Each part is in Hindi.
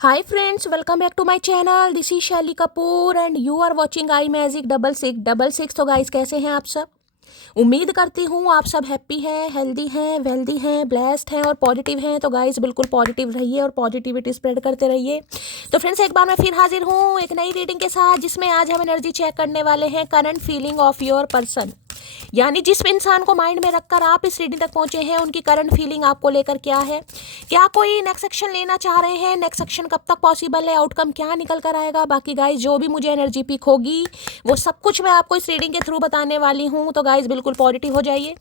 Hi friends, welcome back to my channel. This is Shaily Kapoor and you are watching I magic 6666। तो गाइस कैसे हैं आप सब? उम्मीद करती हूँ आप सब हैप्पी हैं, हेल्दी हैं, वेल्दी हैं, ब्लेस्ड हैं और पॉजिटिव हैं। तो गाइस बिल्कुल पॉजिटिव रहिए और पॉजिटिविटी स्प्रेड करते रहिए। तो फ्रेंड्स एक बार मैं फिर हाजिर हूँ एक नई रीडिंग के साथ, जिसमें आज हम एनर्जी चेक करने वाले हैं current feeling of your person. यानी जिस इंसान को माइंड में रखकर आप इस रीडिंग तक पहुंचे हैं, उनकी करंट फीलिंग आपको लेकर क्या है। क्या कोई नेक्स्ट सेक्शन लेना चाह रहे हैं? नेक्स्ट सेक्शन कब तक पॉसिबल है? आउटकम क्या निकल कर आएगा? बाकी गाइज जो भी मुझे एनर्जी पिक होगी वो सब कुछ मैं आपको इस रीडिंग के थ्रू बताने वाली हूँ। तो गाइज बिल्कुल पॉजिटिव हो जाइए।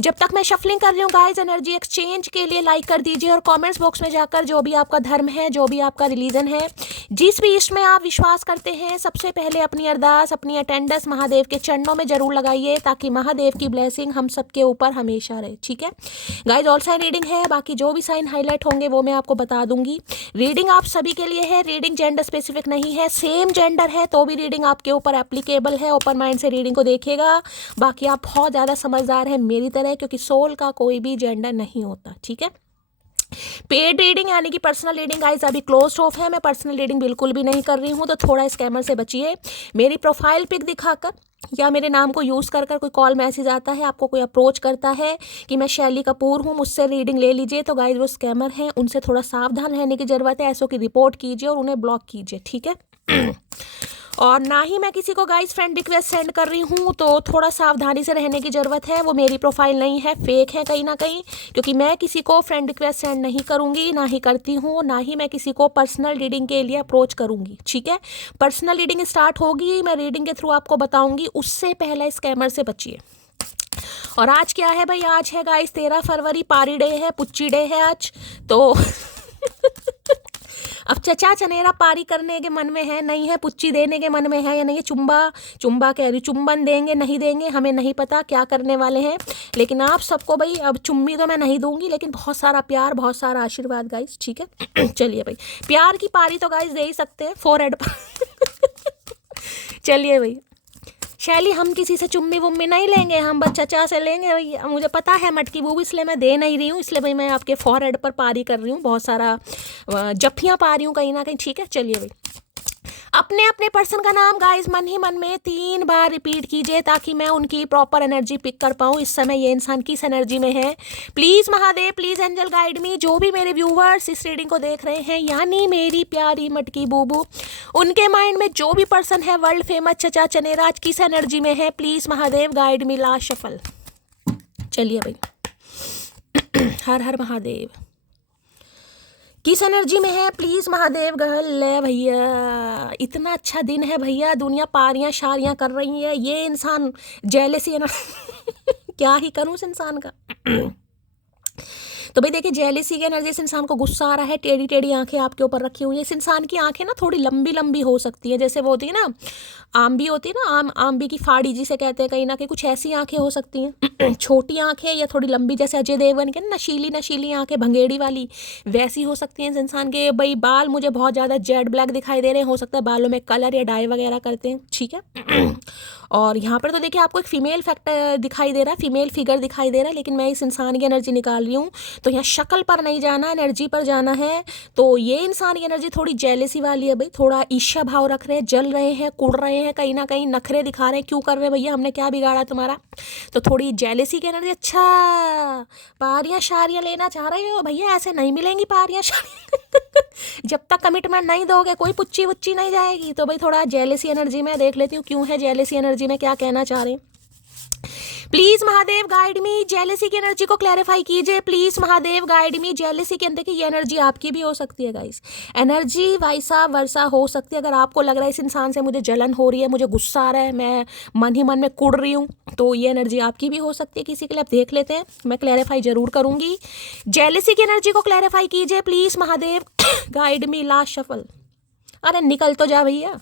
जब तक मैं शफलिंग कर रही हूँ गाइज, एनर्जी एक्सचेंज के लिए लाइक कर दीजिए और कमेंट्स बॉक्स में जाकर जो भी आपका धर्म है, जो भी आपका रिलीजन है, जिस भी इसमें आप विश्वास करते हैं, सबसे पहले अपनी अरदास, अपनी अटेंडेंस महादेव के चरणों में जरूर लगाइए, ताकि महादेव की ब्लेसिंग हम सबके ऊपर हमेशा रहे। ठीक है गाइज, ऑल साइन रीडिंग है। बाकी जो भी साइन हाईलाइट होंगे वो मैं आपको बता दूंगी। रीडिंग आप सभी के लिए है, रीडिंग जेंडर स्पेसिफिक नहीं है। सेम जेंडर है तो भी रीडिंग आपके ऊपर एप्लीकेबल है। ओपन माइंड से रीडिंग को देखिएगा। बाकी आप बहुत ज़्यादा समझदार हैं मेरी तरह, क्योंकि सोल का कोई भी जेंडर नहीं होता। ठीक है, पेड रीडिंग यानी कि पर्सनल रीडिंग गाइस अभी क्लोज ऑफ है। मैं पर्सनल रीडिंग बिल्कुल भी नहीं कर रही हूँ, तो थोड़ा स्कैमर से बचिए। मेरी प्रोफाइल पिक दिखाकर या मेरे नाम को यूज़ कर कोई कॉल मैसेज आता है, आपको कोई अप्रोच करता है कि मैं शैली कपूर हूँ, मुझसे रीडिंग ले लीजिए, तो गाइस वो स्कैमर हैं, उनसे थोड़ा सावधान रहने की ज़रूरत है। ऐसों की रिपोर्ट कीजिए और उन्हें ब्लॉक कीजिए। ठीक है और ना ही मैं किसी को गाइस फ्रेंड रिक्वेस्ट सेंड कर रही हूँ, तो थोड़ा सावधानी से रहने की ज़रूरत है। वो मेरी प्रोफाइल नहीं है, फेक है कहीं ना कहीं, क्योंकि मैं किसी को फ्रेंड रिक्वेस्ट सेंड नहीं करूँगी, ना ही करती हूँ, ना ही मैं किसी को पर्सनल रीडिंग के लिए अप्रोच करूँगी। ठीक है, पर्सनल रीडिंग स्टार्ट होगी, मैं रीडिंग के थ्रू आपको बताऊँगी, उससे पहले स्कैमर से बचिए। और आज क्या है भाई? आज है गाइस 13 फरवरी, पारी डे है, पुच्ची डे है आज। तो अब चचा चनेरा पारी करने के मन में है, नहीं है पुच्ची देने के मन में है, या नहीं है चुम्बा कह रही, चुम्बन देंगे नहीं देंगे हमें नहीं पता क्या करने वाले हैं। लेकिन आप सबको भाई अब चुम्मी तो मैं नहीं दूंगी, लेकिन बहुत सारा प्यार, बहुत सारा आशीर्वाद गाइस। ठीक है चलिए भाई, प्यार की पारी तो गाइस दे ही सकते हैं, फोरहेड पर चलिए भाई, शैली हम किसी से चुम्मी वुम्मी नहीं लेंगे, हम बस चचा से लेंगे भैया। मुझे पता है मटकी बूब, इसलिए मैं दे नहीं रही हूँ, इसलिए भाई मैं आपके फॉरहेड पर पारी कर रही हूँ, बहुत सारा जफ्फियाँ पा रही हूँ कहीं ना कहीं। ठीक है चलिए भाई, अपने अपने पर्सन का नाम गाइस मन ही मन में 3 बार रिपीट कीजिए, ताकि मैं उनकी प्रॉपर एनर्जी पिक कर पाऊँ इस समय ये इंसान किस एनर्जी में है। Please Mahadev, please angel guide me. जो भी मेरे व्यूवर्स इस रीडिंग को देख रहे हैं, यानी मेरी प्यारी मटकी बूबू, उनके माइंड में जो भी पर्सन है वर्ल्ड फेमस चचा चनेरा आज किस एनर्जी में है, please Mahadev guide me. Last shuffle. चलिए भाई हर हर महादेव, किस एनर्जी में है प्लीज़ महादेव गहल ले भैया। इतना अच्छा दिन है भैया, दुनिया पारियां शारियां कर रही है, ये इंसान जेलसी है ना क्या ही करूं इस इंसान का तो भाई देखिए, जेलिसी की एनर्जी, इस इंसान को गुस्सा आ रहा है, टेढ़ी टेढ़ी आंखें आपके ऊपर रखी हुई है। इस इंसान की आंखें ना थोड़ी लंबी लंबी हो सकती है, जैसे वो होती है ना आंबी होती है ना, आंबी की फाड़ी जिसे कहते हैं, कहीं ना कहीं कुछ ऐसी आंखें हो सकती हैं छोटी आंखें या थोड़ी लंबी, जैसे अजय देवगन के ना नशीली नशीली आंखें भंगेड़ी वाली, वैसी हो सकती हैं इस इंसान के। भाई बाल मुझे बहुत ज़्यादा जेड ब्लैक दिखाई दे रहे हैं, हो सकता है बालों में कलर या डाई वगैरह करते हैं। ठीक है और यहाँ पर तो देखिए आपको एक फीमेल फैक्टर दिखाई दे रहा है, फीमेल फिगर दिखाई दे रहा है, लेकिन मैं इस इंसान की एनर्जी निकाल रही हूँ, तो यहाँ शक्ल पर नहीं जाना, एनर्जी पर जाना है। तो ये इंसान की एनर्जी थोड़ी जेलसी वाली है भाई, थोड़ा ईर्ष्या भाव रख रहे हैं, जल रहे हैं, कुड़ रहे हैं, कहीं ना कहीं नखरे दिखा रहे हैं। क्यों कर रहे हैं भैया, हमने क्या बिगाड़ा तुम्हारा? तो थोड़ी जेलसी की एनर्जी। अच्छा, पारियां शारियां लेना चाह रहे हो भैया? ऐसे नहीं मिलेंगी पारियां शारियां जब तक कमिटमेंट नहीं दोगे कोई पुच्ची वुच्ची नहीं जाएगी। तो भाई थोड़ा जेलसी एनर्जी में देख लेती हूँ क्यों है जेलसी एनर्जी में, क्या कहना चाह रहे हैं। Please Mahadev guide me, jealousy की एनर्जी को क्लैरिफाई कीजिए। Please Mahadev guide me, jealousy के अंदर की ये एनर्जी आपकी भी हो सकती है गाइस, एनर्जी वैसा वर्षा हो सकती है। अगर आपको लग रहा है इस इंसान से मुझे जलन हो रही है, मुझे गुस्सा आ रहा है, मैं मन ही मन में कुड़ रही हूँ, तो ये एनर्जी आपकी भी हो सकती है किसी के लिए। आप देख लेते हैं, मैं क्लैरिफाई जरूर करूंगी। जेलसी की एनर्जी को क्लैरिफाई कीजिए please Mahadev guide me. Last shuffle. अरे निकल तो जा भैया।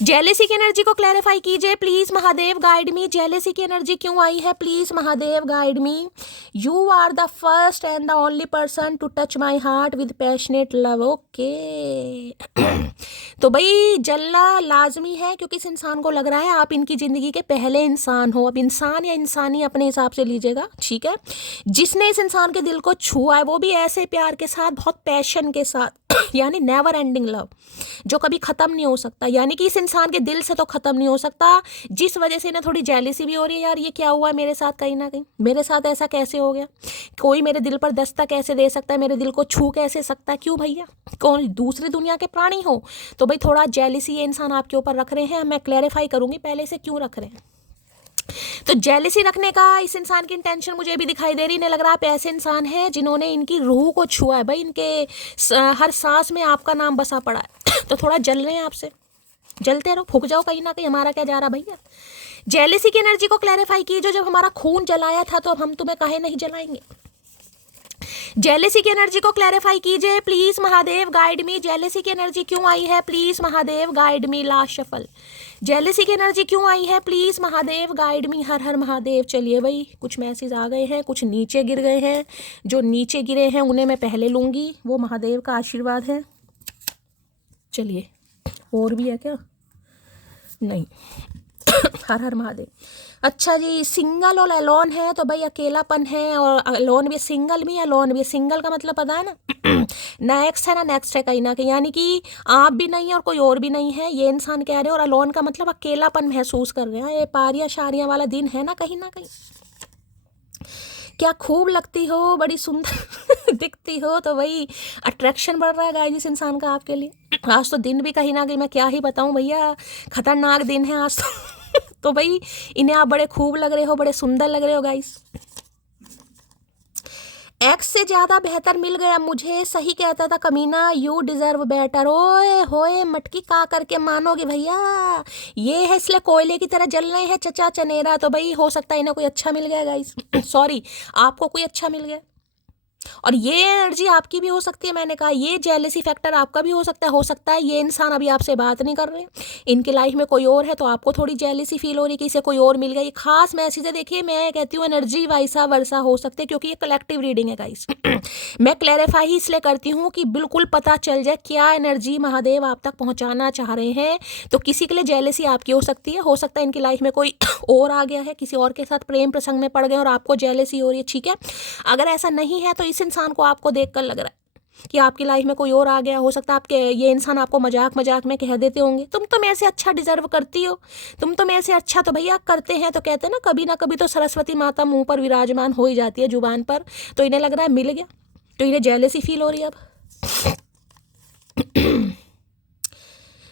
जेलेसी की एनर्जी को क्लैरिफाई कीजिए please Mahadev, guide me. Jealousy की एनर्जी क्यों आई है, please Mahadev guide me. You are the first and the only person to touch my heart with passionate love. Okay तो भाई जलना लाजमी है, क्योंकि इस इंसान को लग रहा है आप इनकी जिंदगी के पहले इंसान हो। अब इंसान या इंसानी अपने हिसाब से लीजिएगा, ठीक है। जिसने इस इंसान के दिल को छुआ है वो भी ऐसे प्यार के साथ, बहुत पैशन के साथ, यानी नेवर एंडिंग लव, जो कभी खत्म नहीं हो सकता, यानी कि इस इंसान के दिल से तो खत्म नहीं हो सकता। जिस वजह से इन्हें थोड़ी जेलिसी भी हो रही है, यार ये क्या हुआ मेरे साथ, कहीं ना कहीं मेरे साथ ऐसा कैसे हो गया, कोई मेरे दिल पर दस्तक कैसे दे सकता है, मेरे दिल को छू कैसे सकता है, क्यों भैया, कौन दूसरी दुनिया के प्राणी हो। तो भाई थोड़ा जेलिसी ये इंसान आपके ऊपर रख रहे हैं। मैं क्लैरिफाई करूंगी पहले से क्यों रख रहे हैं। तो जेलिसी रखने का इस इंसान की इंटेंशन मुझे भी दिखाई दे रही, इन्हें लग रहा है आप ऐसे इंसान हैं जिन्होंने इनकी रूह को छुआ है। भाई इनके हर सांस में आपका नाम बसा पड़ा है तो थोड़ा जल रहे हैं आपसे, जलते रहो, फूक जाओ कहीं ना कहीं, हमारा क्या जा रहा भैया। जेलिसी की एनर्जी को क्लैरिफाई कीजिए, जब हमारा खून जलाया था तो अब हम तुम्हें काहे नहीं जलाएंगे। जेलेसी की एनर्जी को क्लैरिफाई कीजिए please Mahadev, guide me. Jealousy की एनर्जी क्यों आई है, please Mahadev guide me. Last shuffle. Jealousy की एनर्जी क्यों आई है, प्लीज महादेव गाइड मी। हर हर महादेव। चलिए भाई कुछ मैसेज आ गए हैं, कुछ नीचे गिर गए हैं। जो नीचे गिरे हैं उन्हें मैं पहले लूंगी, वो महादेव का आशीर्वाद है। चलिए और भी है क्या, नहीं हर हर महादेव। अच्छा जी, सिंगल और अलोन है तो भाई अकेलापन है, और अलोन भी, सिंगल भी अलोन भी। सिंगल का मतलब पता है ना नेक्स्ट है ना, नेक्स्ट है कहीं ना कहीं, यानी कि आप भी नहीं है और कोई और भी नहीं है, ये इंसान कह रहे हैं। और अलोन का मतलब अकेलापन महसूस कर रहे हैं। ये पारिया शारियाँ वाला दिन है ना कहीं ना कहीं। क्या खूब लगती हो, बड़ी सुंदर दिखती हो, तो वही अट्रैक्शन बढ़ रहा है गाइस इस इंसान का आपके लिए। आज तो दिन भी कहीं ना कहीं मैं क्या ही बताऊं भैया, खतरनाक दिन है आज तो भाई इन्हें आप बड़े खूब लग रहे हो, बड़े सुंदर लग रहे हो गाइस। एक्स से ज्यादा बेहतर मिल गया मुझे, सही कहता था कमीना, यू डिजर्व बेटर। ओए होए मटकी का करके मानोगे भैया, ये है इसलिए कोयले की तरह जल रहे हैं चचा चनेरा। तो भाई हो सकता है इन्हें कोई अच्छा मिल गया गाइस सॉरी, आपको कोई अच्छा मिल गया, और ये एनर्जी आपकी भी हो सकती है। मैंने कहा ये जेलेसी फैक्टर आपका भी हो सकता है ये इंसान अभी आपसे बात नहीं कर रहे, इनकी लाइफ में कोई और है, तो आपको थोड़ी जेलेसी फील हो रही कि इसे कोई और मिल गया। ये खास मैसेज है, देखिए मैं कहती हूँ एनर्जी वैसा वर्षा हो सकते हैं, क्योंकि ये कलेक्टिव रीडिंग है गाइस मैं क्लैरिफाई ही इसलिए करती हूँ कि बिल्कुल पता चल जाए क्या एनर्जी महादेव आप तक पहुँचाना चाह रहे हैं। तो किसी के लिए जेलेसी आपकी हो सकती है, हो सकता है इनकी लाइफ में कोई और आ गया है, किसी और के साथ प्रेम प्रसंग में पड़ गए और आपको जेलेसी हो रही है, ठीक है। अगर ऐसा नहीं है तो इस इंसान को आपको देखकर लग रहा है कि आपकी लाइफ में कोई और आ गया। हो सकता है आपके ये इंसान आपको मजाक मजाक में कह देते होंगे, तुम तो मेरे से अच्छा डिजर्व करती हो, तुम तो मेरे से अच्छा। तो भैया करते हैं तो कहते हैं ना कभी तो सरस्वती माता मुंह पर विराजमान हो ही जाती है, जुबान पर। तो इन्हें लग रहा है मिल गया, तो इन्हें जेलेसी फील हो रही है अब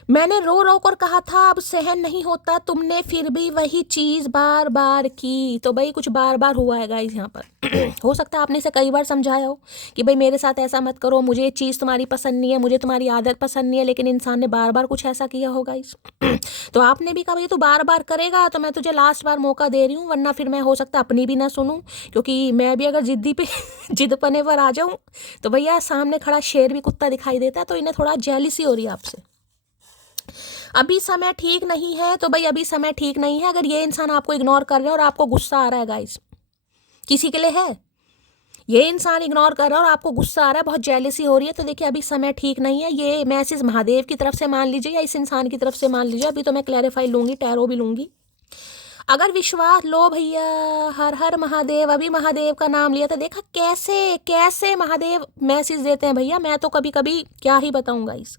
मैंने रो रो कर कहा था अब सहन नहीं होता, तुमने फिर भी वही चीज बार बार की। तो भाई कुछ बार बार हुआ है गाइस यहाँ पर हो सकता है आपने इसे कई बार समझाया हो कि भाई मेरे साथ ऐसा मत करो, मुझे ये चीज़ तुम्हारी पसंद नहीं है, मुझे तुम्हारी आदत पसंद नहीं है, लेकिन इंसान ने बार बार कुछ ऐसा किया होगा इस तो आपने भी कहा भाई तू बार बार करेगा तो मैं तुझे लास्ट बार मौका दे रही हूँ, वरना फिर मैं हो सकता अपनी भी ना सुनूँ, क्योंकि मैं भी अगर जिद्दी पे जिद पने पर आ जाऊँ तो भैया सामने खड़ा शेर भी कुत्ता दिखाई देता है। तो इन्हें थोड़ा जेलिसी हो रही है आपसे। अभी समय ठीक नहीं है, तो भाई अभी समय ठीक नहीं है। अगर ये इंसान आपको इग्नोर कर रहे हैं और आपको गुस्सा आ रहा है गाइस, किसी के लिए है, ये इंसान इग्नोर कर रहा है और आपको गुस्सा आ रहा है, बहुत जेलिसी हो रही है, तो देखिए अभी समय ठीक नहीं है। ये मैसेज महादेव की तरफ से मान लीजिए या इस इंसान की तरफ से मान लीजिए, अभी तो मैं क्लैरिफाई लूंगी, टैरो भी लूंगी। अगर विश्वास लो भैया, हर हर महादेव, अभी महादेव का नाम लिया था, देखा कैसे कैसे महादेव मैसेज देते हैं भैया, मैं तो कभी कभी क्या ही बताऊंगा इस।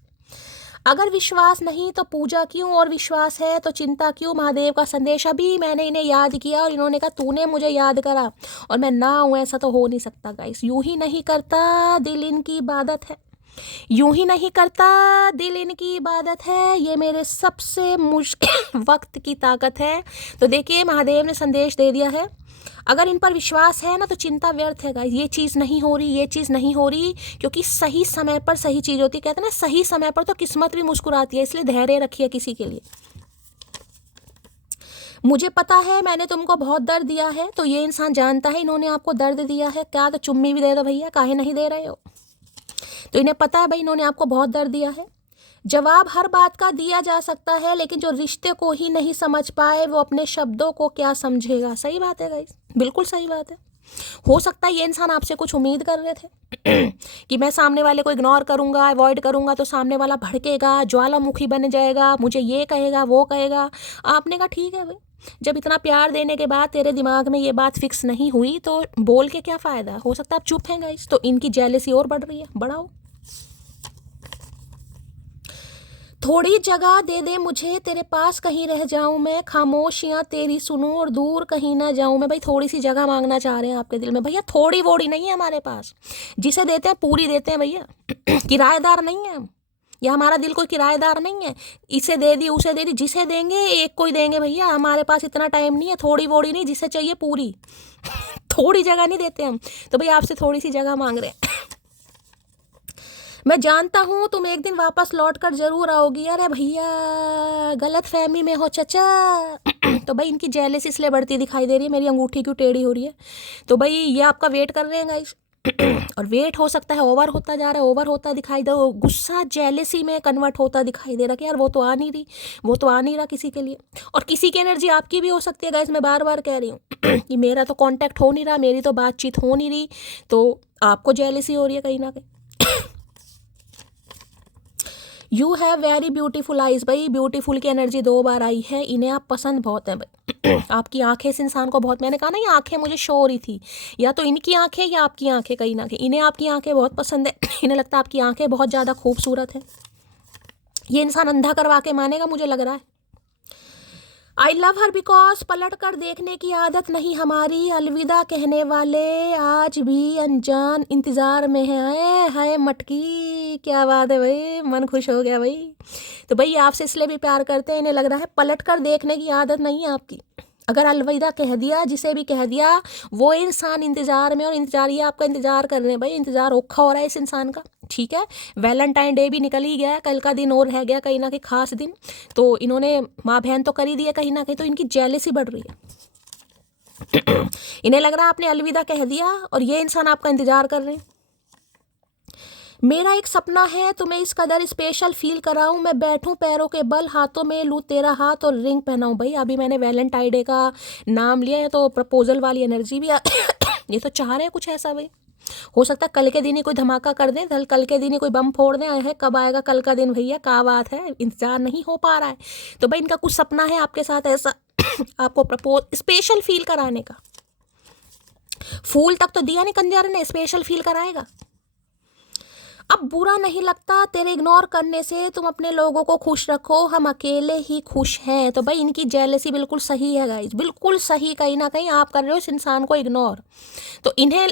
अगर विश्वास नहीं तो पूजा क्यों, और विश्वास है तो चिंता क्यों। महादेव का संदेश अभी मैंने इन्हें याद किया और इन्होंने कहा तूने मुझे याद करा और मैं ना हूँ, ऐसा तो हो नहीं सकता गाइस। यूं ही नहीं करता दिल इनकी इबादत है, यूं ही नहीं करता दिल इनकी इबादत है, ये मेरे सबसे मुश्किल वक्त की ताकत है। तो देखिए महादेव ने संदेश दे दिया है, अगर इन पर विश्वास है ना तो चिंता व्यर्थ है गाइस। ये चीज़ नहीं हो रही, ये चीज़ नहीं हो रही, क्योंकि सही समय पर सही चीज़ होती है। कहते हैं ना सही समय पर तो किस्मत भी मुस्कुराती है, इसलिए धैर्य रखिए किसी के लिए। मुझे पता है मैंने तुमको बहुत दर्द दिया है, तो ये इंसान जानता है इन्होंने आपको दर्द दिया है। क्या तो चुम्मी भी दे दो भैया, काहे नहीं दे रहे हो। तो इन्हें पता है भाई इन्होंने आपको बहुत दर्द दिया है, जवाब हर बात का दिया जा सकता है, लेकिन जो रिश्ते को ही नहीं समझ पाए वो अपने शब्दों को क्या समझेगा। सही बात है गाइस, बिल्कुल सही बात है। हो सकता है ये इंसान आपसे कुछ उम्मीद कर रहे थे कि मैं सामने वाले को इग्नोर करूंगा, अवॉइड करूंगा तो सामने वाला भड़केगा, ज्वालामुखी बन जाएगा, मुझे ये कहेगा वो कहेगा। आपने कहा ठीक है भाई, जब इतना प्यार देने के बाद तेरे दिमाग में ये बात फिक्स नहीं हुई तो बोल के क्या फ़ायदा। हो सकता है आप चुप हैं गाइस, तो इनकी जेलसी और बढ़ रही है, बढ़ाओ। थोड़ी जगह दे दे मुझे, तेरे पास कहीं रह जाऊं मैं, खामोशियां तेरी सुनूं और दूर कहीं ना जाऊं मैं। भाई थोड़ी सी जगह मांगना चाह रहे हैं आपके दिल में। भैया थोड़ी वोड़ी नहीं है हमारे पास, जिसे देते हैं पूरी देते हैं भैया। किराएदार नहीं है हम, या हमारा दिल कोई किराएदार नहीं है, इसे दे दी उसे दे दी, जिसे देंगे एक को ही देंगे भैया। हमारे पास इतना टाइम नहीं है, थोड़ी वोड़ी नहीं, जिसे चाहिए पूरी। थोड़ी जगह नहीं देते हम, तो भैया आपसे थोड़ी सी जगह मांग रहे हैं। मैं जानता हूँ तुम एक दिन वापस लौट कर जरूर आओगी। अरे भैया गलत फहमी में हो चचा। तो भाई इनकी जेलसी इसलिए बढ़ती दिखाई दे रही है, मेरी अंगूठी क्यों टेढ़ी हो रही है। तो भाई ये आपका वेट कर रहे हैं गाइस। और वेट हो सकता है ओवर होता जा रहा है, ओवर होता दिखाई दे, गुस्सा जेलसी में कन्वर्ट होता दिखाई दे रहा कि यार वो तो आ नहीं रही, वो तो आ नहीं रहा किसी के लिए। और किसी की एनर्जी आपकी भी हो सकती है गाइस, मैं बार बार कह रही हूँ कि मेरा तो कांटेक्ट हो नहीं रहा, मेरी तो बातचीत हो नहीं रही, तो आपको जेलसी हो रही है कहीं ना कहीं। You have very beautiful eyes. भाई ब्यूटीफुल की एनर्जी 2 बार आई है, इन्हें आप पसंद बहुत हैं भाई। आपकी आंखें इस इंसान को बहुत, मैंने कहा ना ये आंखें मुझे शो हो रही थी, या तो इनकी आंखें या आपकी आंखें, कहीं ना कहीं इन्हें आपकी आंखें बहुत पसंद है। इन्हें लगता है आपकी आंखें बहुत ज़्यादा खूबसूरत है। ये इंसान अंधा करवा के मानेगा मुझे लग रहा है। आई लव हर बिकॉज पलट कर देखने की आदत नहीं हमारी, अलविदा कहने वाले आज भी अनजान इंतज़ार में है। आए हाय मटकी, क्या बात है भाई, मन खुश हो गया भाई। तो भाई आपसे इसलिए भी प्यार करते हैं, इन्हें लग रहा है पलट कर देखने की आदत नहीं है आपकी। अगर अलविदा कह दिया, जिसे भी कह दिया, वो इंसान इंतज़ार में, और इंतज़ार ये आपका इंतज़ार कर रहे हैं भाई, इंतज़ार औखा हो रहा है इस इंसान का। ठीक है, वैलेंटाइन डे भी निकल ही गया, कल का दिन और रह गया कहीं ना कहीं खास दिन, तो इन्होंने माँ बहन तो कर ही दिया कहीं ना कहीं, तो इनकी जेलसी बढ़ रही है। इन्हें लग रहा है आपने अलविदा कह दिया और ये इंसान आपका इंतजार कर रहे हैं। मेरा एक सपना है तुम्हें इस कदर स्पेशल फील कराऊं, मैं बैठूं पैरों के बल, हाथों में लूँ तेरा हाथ और रिंग पहनाऊं। भाई अभी मैंने वैलेंटाइन डे का नाम लिया है तो प्रपोजल वाली एनर्जी भी ये तो चाह रहे हैं कुछ ऐसा भाई। हो सकता है कल के दिन ही कोई धमाका कर दें, कल के दिन ही कोई बम फोड़ दें। है कब आएगा कल का दिन भैया, क्या बात है, इंतजार नहीं हो पा रहा है। तो भाई इनका कुछ सपना है आपके साथ ऐसा आपको प्रपोज स्पेशल फील कराने का। फूल तक तो दिया नहीं कंजर ने, स्पेशल फील कराएगा। अब बुरा नहीं लगता तेरे इग्नोर करने से, तुम अपने लोगों को खुश रखो, हम अकेले ही खुश हैं। तो भाई इनकी जेलसी बिल्कुल सही है गाइस, बिल्कुल सही। कहीं ना कहीं आप कर रहे हो इस इंसान को इग्नोर, तो इन्हें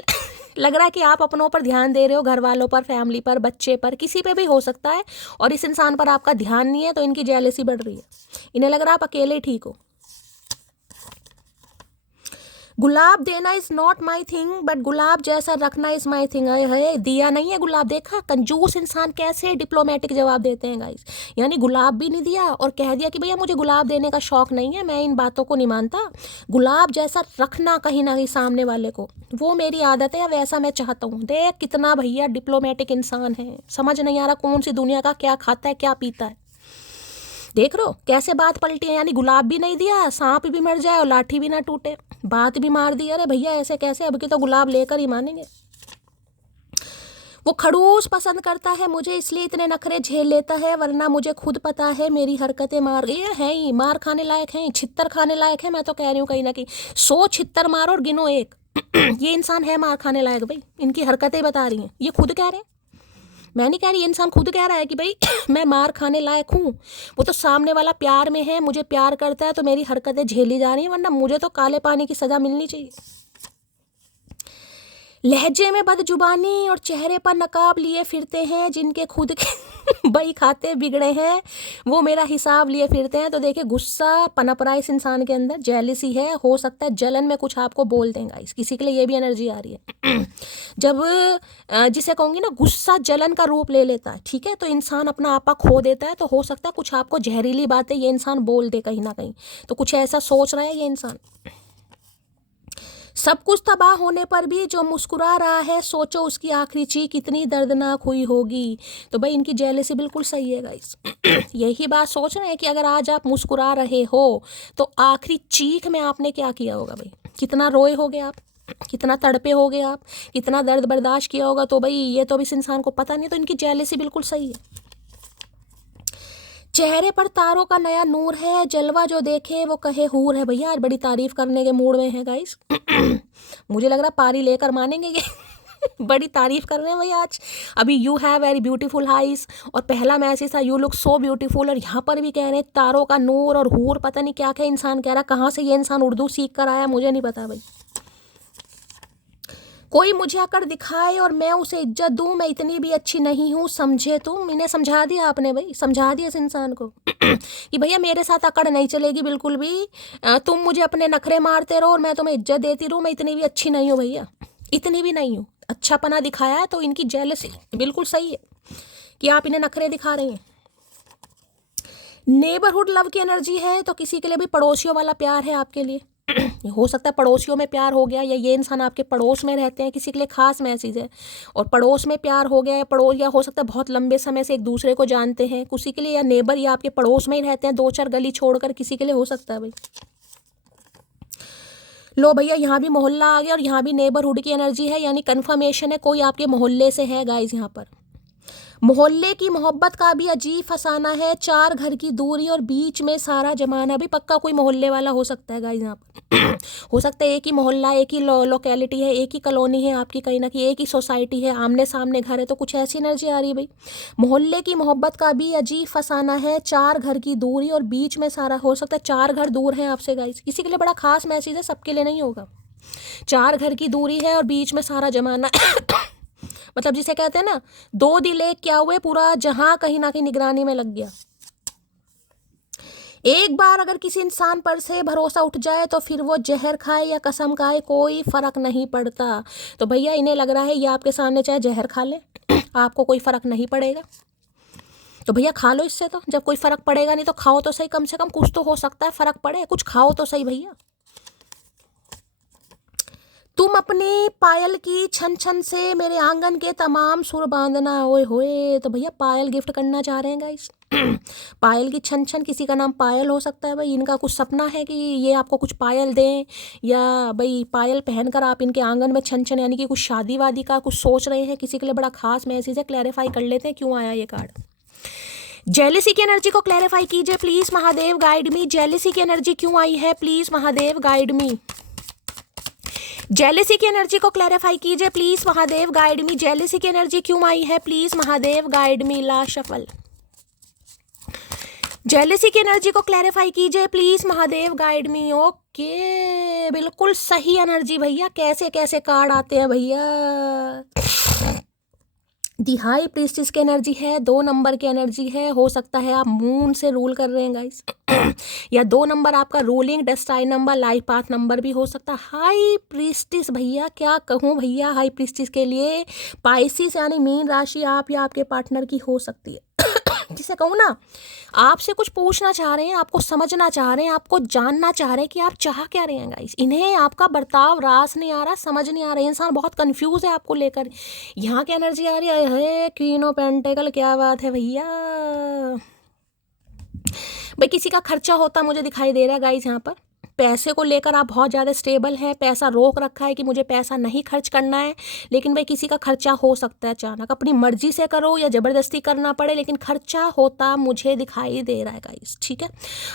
लग रहा है कि आप अपनों पर ध्यान दे रहे हो, घर वालों पर, फैमिली पर, बच्चे पर, किसी पे भी हो सकता है, और इस इंसान पर आपका ध्यान नहीं है, तो इनकी जेलसी बढ़ रही है। इन्हें लग रहा है आप अकेले ठीक हो। गुलाब देना is not my thing, but गुलाब जैसा रखना इज माई थिंग। है दिया नहीं है गुलाब, देखा कंजूस इंसान कैसे डिप्लोमेटिक जवाब देते हैं गाइस। यानी गुलाब भी नहीं दिया और कह दिया कि भैया मुझे गुलाब देने का शौक नहीं है, मैं इन बातों को नहीं मानता। गुलाब जैसा रखना कहीं ना कहीं सामने वाले को, वो मेरी आदत है, या वैसा मैं चाहता हूँ। देख कितना भैया डिप्लोमेटिक इंसान है, समझ नहीं आ रहा कौन सी दुनिया का क्या खाता है क्या पीता है। देख रो कैसे बात पलटी है, यानी गुलाब भी नहीं दिया, सांप भी मर जाए और लाठी भी ना टूटे, बात भी मार दी। अरे भैया ऐसे कैसे, अब की तो गुलाब लेकर ही मानेंगे। वो खड़ूस पसंद करता है मुझे, इसलिए इतने नखरे झेल लेता है, वरना मुझे खुद पता है मेरी हरकतें मार ये है ही मार खाने लायक हैं, छित्तर खाने लायक है। मैं तो कह रही हूँ कहीं ना कहीं 100 छित्तर मारो और गिनो एक। ये इंसान है मार खाने लायक भाई, इनकी हरकतें बता रही हैं, ये खुद कह रहे हैं, मैं नहीं कह रही, इंसान खुद कह रहा है कि भाई मैं मार खाने लायक हूँ। वो तो सामने वाला प्यार में है, मुझे प्यार करता है, तो मेरी हरकतें झेली जा रही हैं, वरना मुझे तो काले पानी की सज़ा मिलनी चाहिए। लहजे में बदजुबानी और चेहरे पर नकाब लिए फिरते हैं, जिनके खुद के बई खाते बिगड़े हैं वो मेरा हिसाब लिए फिरते हैं। तो देखिए गुस्सा पनप रहा है इस इंसान के अंदर, जेलिसी है, हो सकता है जलन में कुछ आपको बोल देंगे इस किसी के लिए, ये भी एनर्जी आ रही है। जब जिसे कहूँगी ना गुस्सा जलन का रूप ले लेता है, ठीक है, तो इंसान अपना आपा खो देता है, तो हो सकता है कुछ आपको जहरीली बातें ये इंसान बोल दे कहीं ना कहीं, तो कुछ ऐसा सोच रहा है ये इंसान। सब कुछ तबाह होने पर भी जो मुस्कुरा रहा है, सोचो उसकी आखिरी चीख कितनी दर्दनाक हुई होगी। तो भाई इनकी जेलसी बिल्कुल सही है गाइस। यही बात सोच रहे हैं कि अगर आज आप मुस्कुरा रहे हो तो आखिरी चीख में आपने क्या किया होगा भाई, कितना रोए होगे आप, कितना तड़पे होगे आप, कितना दर्द बर्दाश्त किया होगा। तो भाई ये तो अब इस इंसान को पता नहीं, तो इनकी जेलसी बिल्कुल सही है। चेहरे पर तारों का नया नूर है, जलवा जो देखे वो कहे हूर है। भैया आज बड़ी तारीफ करने के मूड में है गाइस। मुझे लग रहा पारी लेकर मानेंगे ये। बड़ी तारीफ कर रहे हैं भैया आज। अभी you have very beautiful eyes, और पहला मैसेज था यू लुक सो ब्यूटीफुल, और यहाँ पर भी कह रहे हैं तारों का नूर और हूर, पता नहीं क्या क्या इंसान कह रहा। कहाँ से ये इंसान उर्दू सीख कर आया मुझे नहीं पता भाई। कोई मुझे आकर दिखाए और मैं उसे इज्जत दूं, मैं इतनी भी अच्छी नहीं हूँ, समझे तुम। इन्हें समझा दिया आपने भाई, समझा दिया इस इंसान को कि भैया मेरे साथ अकड़ नहीं चलेगी बिल्कुल भी। तुम मुझे अपने नखरे मारते रहो और मैं तुम्हें इज्जत देती रहूँ, मैं इतनी भी अच्छी नहीं हूँ भैया, इतनी भी नहीं हूँ। अच्छापना दिखाया है तो इनकी जेलसी बिल्कुल सही है कि आप इन्हें नखरे दिखा रही हैं। नेबरहुड लव की एनर्जी है, तो किसी के लिए भी पड़ोसियों वाला प्यार है आपके लिए। हो सकता है पड़ोसियों में प्यार हो गया, या ये इंसान आपके पड़ोस में रहते हैं, किसी के लिए खास मैसेज है और पड़ोस में प्यार हो गया है। पड़ोस, या हो सकता है बहुत लंबे समय से एक दूसरे को जानते हैं किसी के लिए, या नेबर या आपके पड़ोस में ही रहते हैं 2-4 गली छोड़कर, किसी के लिए हो सकता है भाई। लो भैया यहाँ भी मोहल्ला आ गया और यहाँ भी नेबरहुड की एनर्जी है, यानी कन्फर्मेशन है कोई आपके मोहल्ले से है गाइज। यहाँ पर मोहल्ले की मोहब्बत का भी अजीब फसाना है, 4 घर की दूरी और बीच में सारा जमाना। भी पक्का कोई मोहल्ले वाला हो सकता है गाइस यहाँ पर। हो सकता है एक ही मोहल्ला, एक ही लोकेलिटी है, एक ही कॉलोनी है आपकी, कहीं ना कहीं एक ही सोसाइटी है, आमने सामने घर है, तो कुछ ऐसी एनर्जी आ रही है भाई। मोहल्ले की मोहब्बत का भी अजीब फसाना है, 4 घर की दूरी और बीच में सारा। हो सकता है 4 घर दूर हैं आपसे गाइस, किसी के लिए बड़ा खास मैसेज है, सबके लिए नहीं होगा। 4 घर की दूरी है और बीच में सारा जमाना। मतलब जिसे कहते हैं ना 2 दिल एक क्या हुए, पूरा जहां कहीं ना कहीं निगरानी में लग गया। एक बार अगर किसी इंसान पर से भरोसा उठ जाए तो फिर वो जहर खाए या कसम खाए कोई फर्क नहीं पड़ता। तो भैया इन्हें लग रहा है ये आपके सामने चाहे जहर खा ले आपको कोई फर्क नहीं पड़ेगा। तो भैया खा लो इससे, तो जब कोई फर्क पड़ेगा नहीं तो खाओ तो सही, कम से कम कुछ तो हो सकता है फर्क पड़े, कुछ खाओ तो सही भैया। तुम अपनी पायल की छन छन से मेरे आंगन के तमाम सुर बांधना। ओए होए, तो भैया पायल गिफ्ट करना चाह रहे हैं गाइस। पायल की छन छन, किसी का नाम पायल हो सकता है भाई। इनका कुछ सपना है कि ये आपको कुछ पायल दें, या भाई पायल पहनकर आप इनके आंगन में छन छन, यानी कि कुछ शादी वादी का कुछ सोच रहे हैं, किसी के लिए बड़ा खास मैसेज है। क्लैरिफाई कर लेते हैं क्यों आया ये कार्ड। जेलिसी की एनर्जी को क्लैरिफाई कीजिए please Mahadev, guide me. Jealousy की एनर्जी क्यों आई है please Mahadev, guide me. Jealousy की एनर्जी को क्लैरिफाई कीजिए please Mahadev, guide me. Jealousy की एनर्जी क्यों आई है please Mahadev, guide me. Last shuffle. Jealousy की एनर्जी को क्लैरिफाई कीजिए please Mahadev, guide me. Okay, बिल्कुल सही एनर्जी भैया। कैसे कैसे कार्ड आते हैं भैया। दी हाई प्रीस्टिस की एनर्जी है, 2 नंबर की एनर्जी है। हो सकता है आप मून से रूल कर रहे हैं गाइस, या 2 नंबर आपका ruling destined number, life path number भी हो सकता है। हाई प्रीस्टिस भैया क्या कहूँ भैया, हाई प्रीस्टिस के लिए पाइसिस यानी मीन राशि आप या आपके पार्टनर की हो सकती है। जिसे कहूँ ना, आपसे कुछ पूछना चाह रहे हैं, आपको समझना चाह रहे हैं, आपको जानना चाह रहे हैं कि आप चाह क्या रहे हैं गाइस। इन्हें आपका बर्ताव रास नहीं आ रहा, समझ नहीं आ रहा, इंसान बहुत कंफ्यूज है आपको लेकर। यहाँ की एनर्जी आ रही है क्वीन ऑफ पेंटेकल, क्या बात है भैया। भाई किसी का खर्चा होता मुझे दिखाई दे रहा है गाइस। यहाँ पर पैसे को लेकर आप बहुत ज़्यादा स्टेबल है, पैसा रोक रखा है कि मुझे पैसा नहीं खर्च करना है, लेकिन भाई किसी का खर्चा हो सकता है अचानक, अपनी मर्जी से करो या ज़बरदस्ती करना पड़े, लेकिन खर्चा होता मुझे दिखाई दे रहा है गाइस। ठीक है,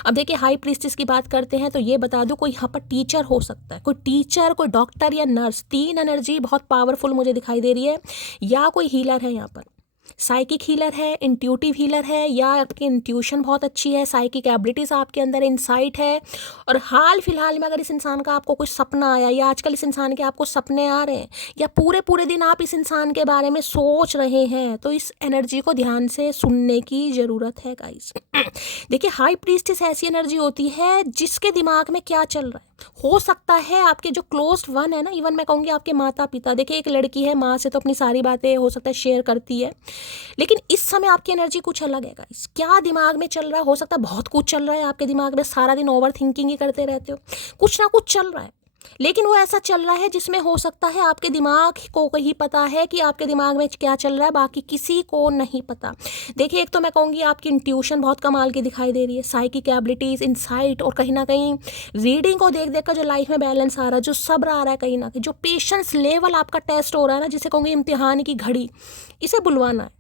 अब देखिए हाई प्रीस्टिस की बात करते हैं तो ये बता दूं, कोई यहाँ पर टीचर हो सकता है, कोई टीचर, कोई डॉक्टर या नर्स। 3 एनर्जी बहुत पावरफुल मुझे दिखाई दे रही है। या कोई हीलर है, यहाँ पर साइकिक हीलर है, इंट्यूटिव हीलर है, या आपकी इंट्यूशन बहुत अच्छी है, साइकिक एबिलिटीज आपके अंदर, इनसाइट है। और हाल फिलहाल में अगर इस इंसान का आपको कुछ सपना आया, या आजकल इस इंसान के आपको सपने आ रहे हैं, या पूरे पूरे दिन आप इस इंसान के बारे में सोच रहे हैं, तो इस एनर्जी को ध्यान से सुनने की ज़रूरत है गाइस। देखिए हाई प्रीस्टिस ऐसी एनर्जी होती है जिसके दिमाग में क्या चल रहा है। हो सकता है आपके जो क्लोज्ड वन है ना, इवन मैं कहूँगी आपके माता पिता। देखिए एक लड़की है, माँ से तो अपनी सारी बातें हो सकता है शेयर करती है, लेकिन इस समय आपकी एनर्जी कुछ अलग है गाइस। क्या दिमाग में चल रहा है, हो सकता है बहुत कुछ चल रहा है आपके दिमाग में, सारा दिन ओवर थिंकिंग ही करते रहते हो, कुछ ना कुछ चल रहा है। लेकिन वो ऐसा चल रहा है जिसमें हो सकता है आपके दिमाग को ही पता है कि आपके दिमाग में क्या चल रहा है, बाकी किसी को नहीं पता। देखिए, एक तो मैं कहूँगी आपकी इंट्यूशन बहुत कमाल की दिखाई दे रही है, साइकिक एबिलिटीज, इनसाइट, और कहीं ना कहीं रीडिंग को देख देख कर जो लाइफ में बैलेंस आ रहा है, जो सब्र आ रहा है, कहीं ना कहीं जो पेशेंस लेवल आपका टेस्ट हो रहा है ना, जिसे कहूँगी इम्तिहान की घड़ी, इसे बुलवाना है,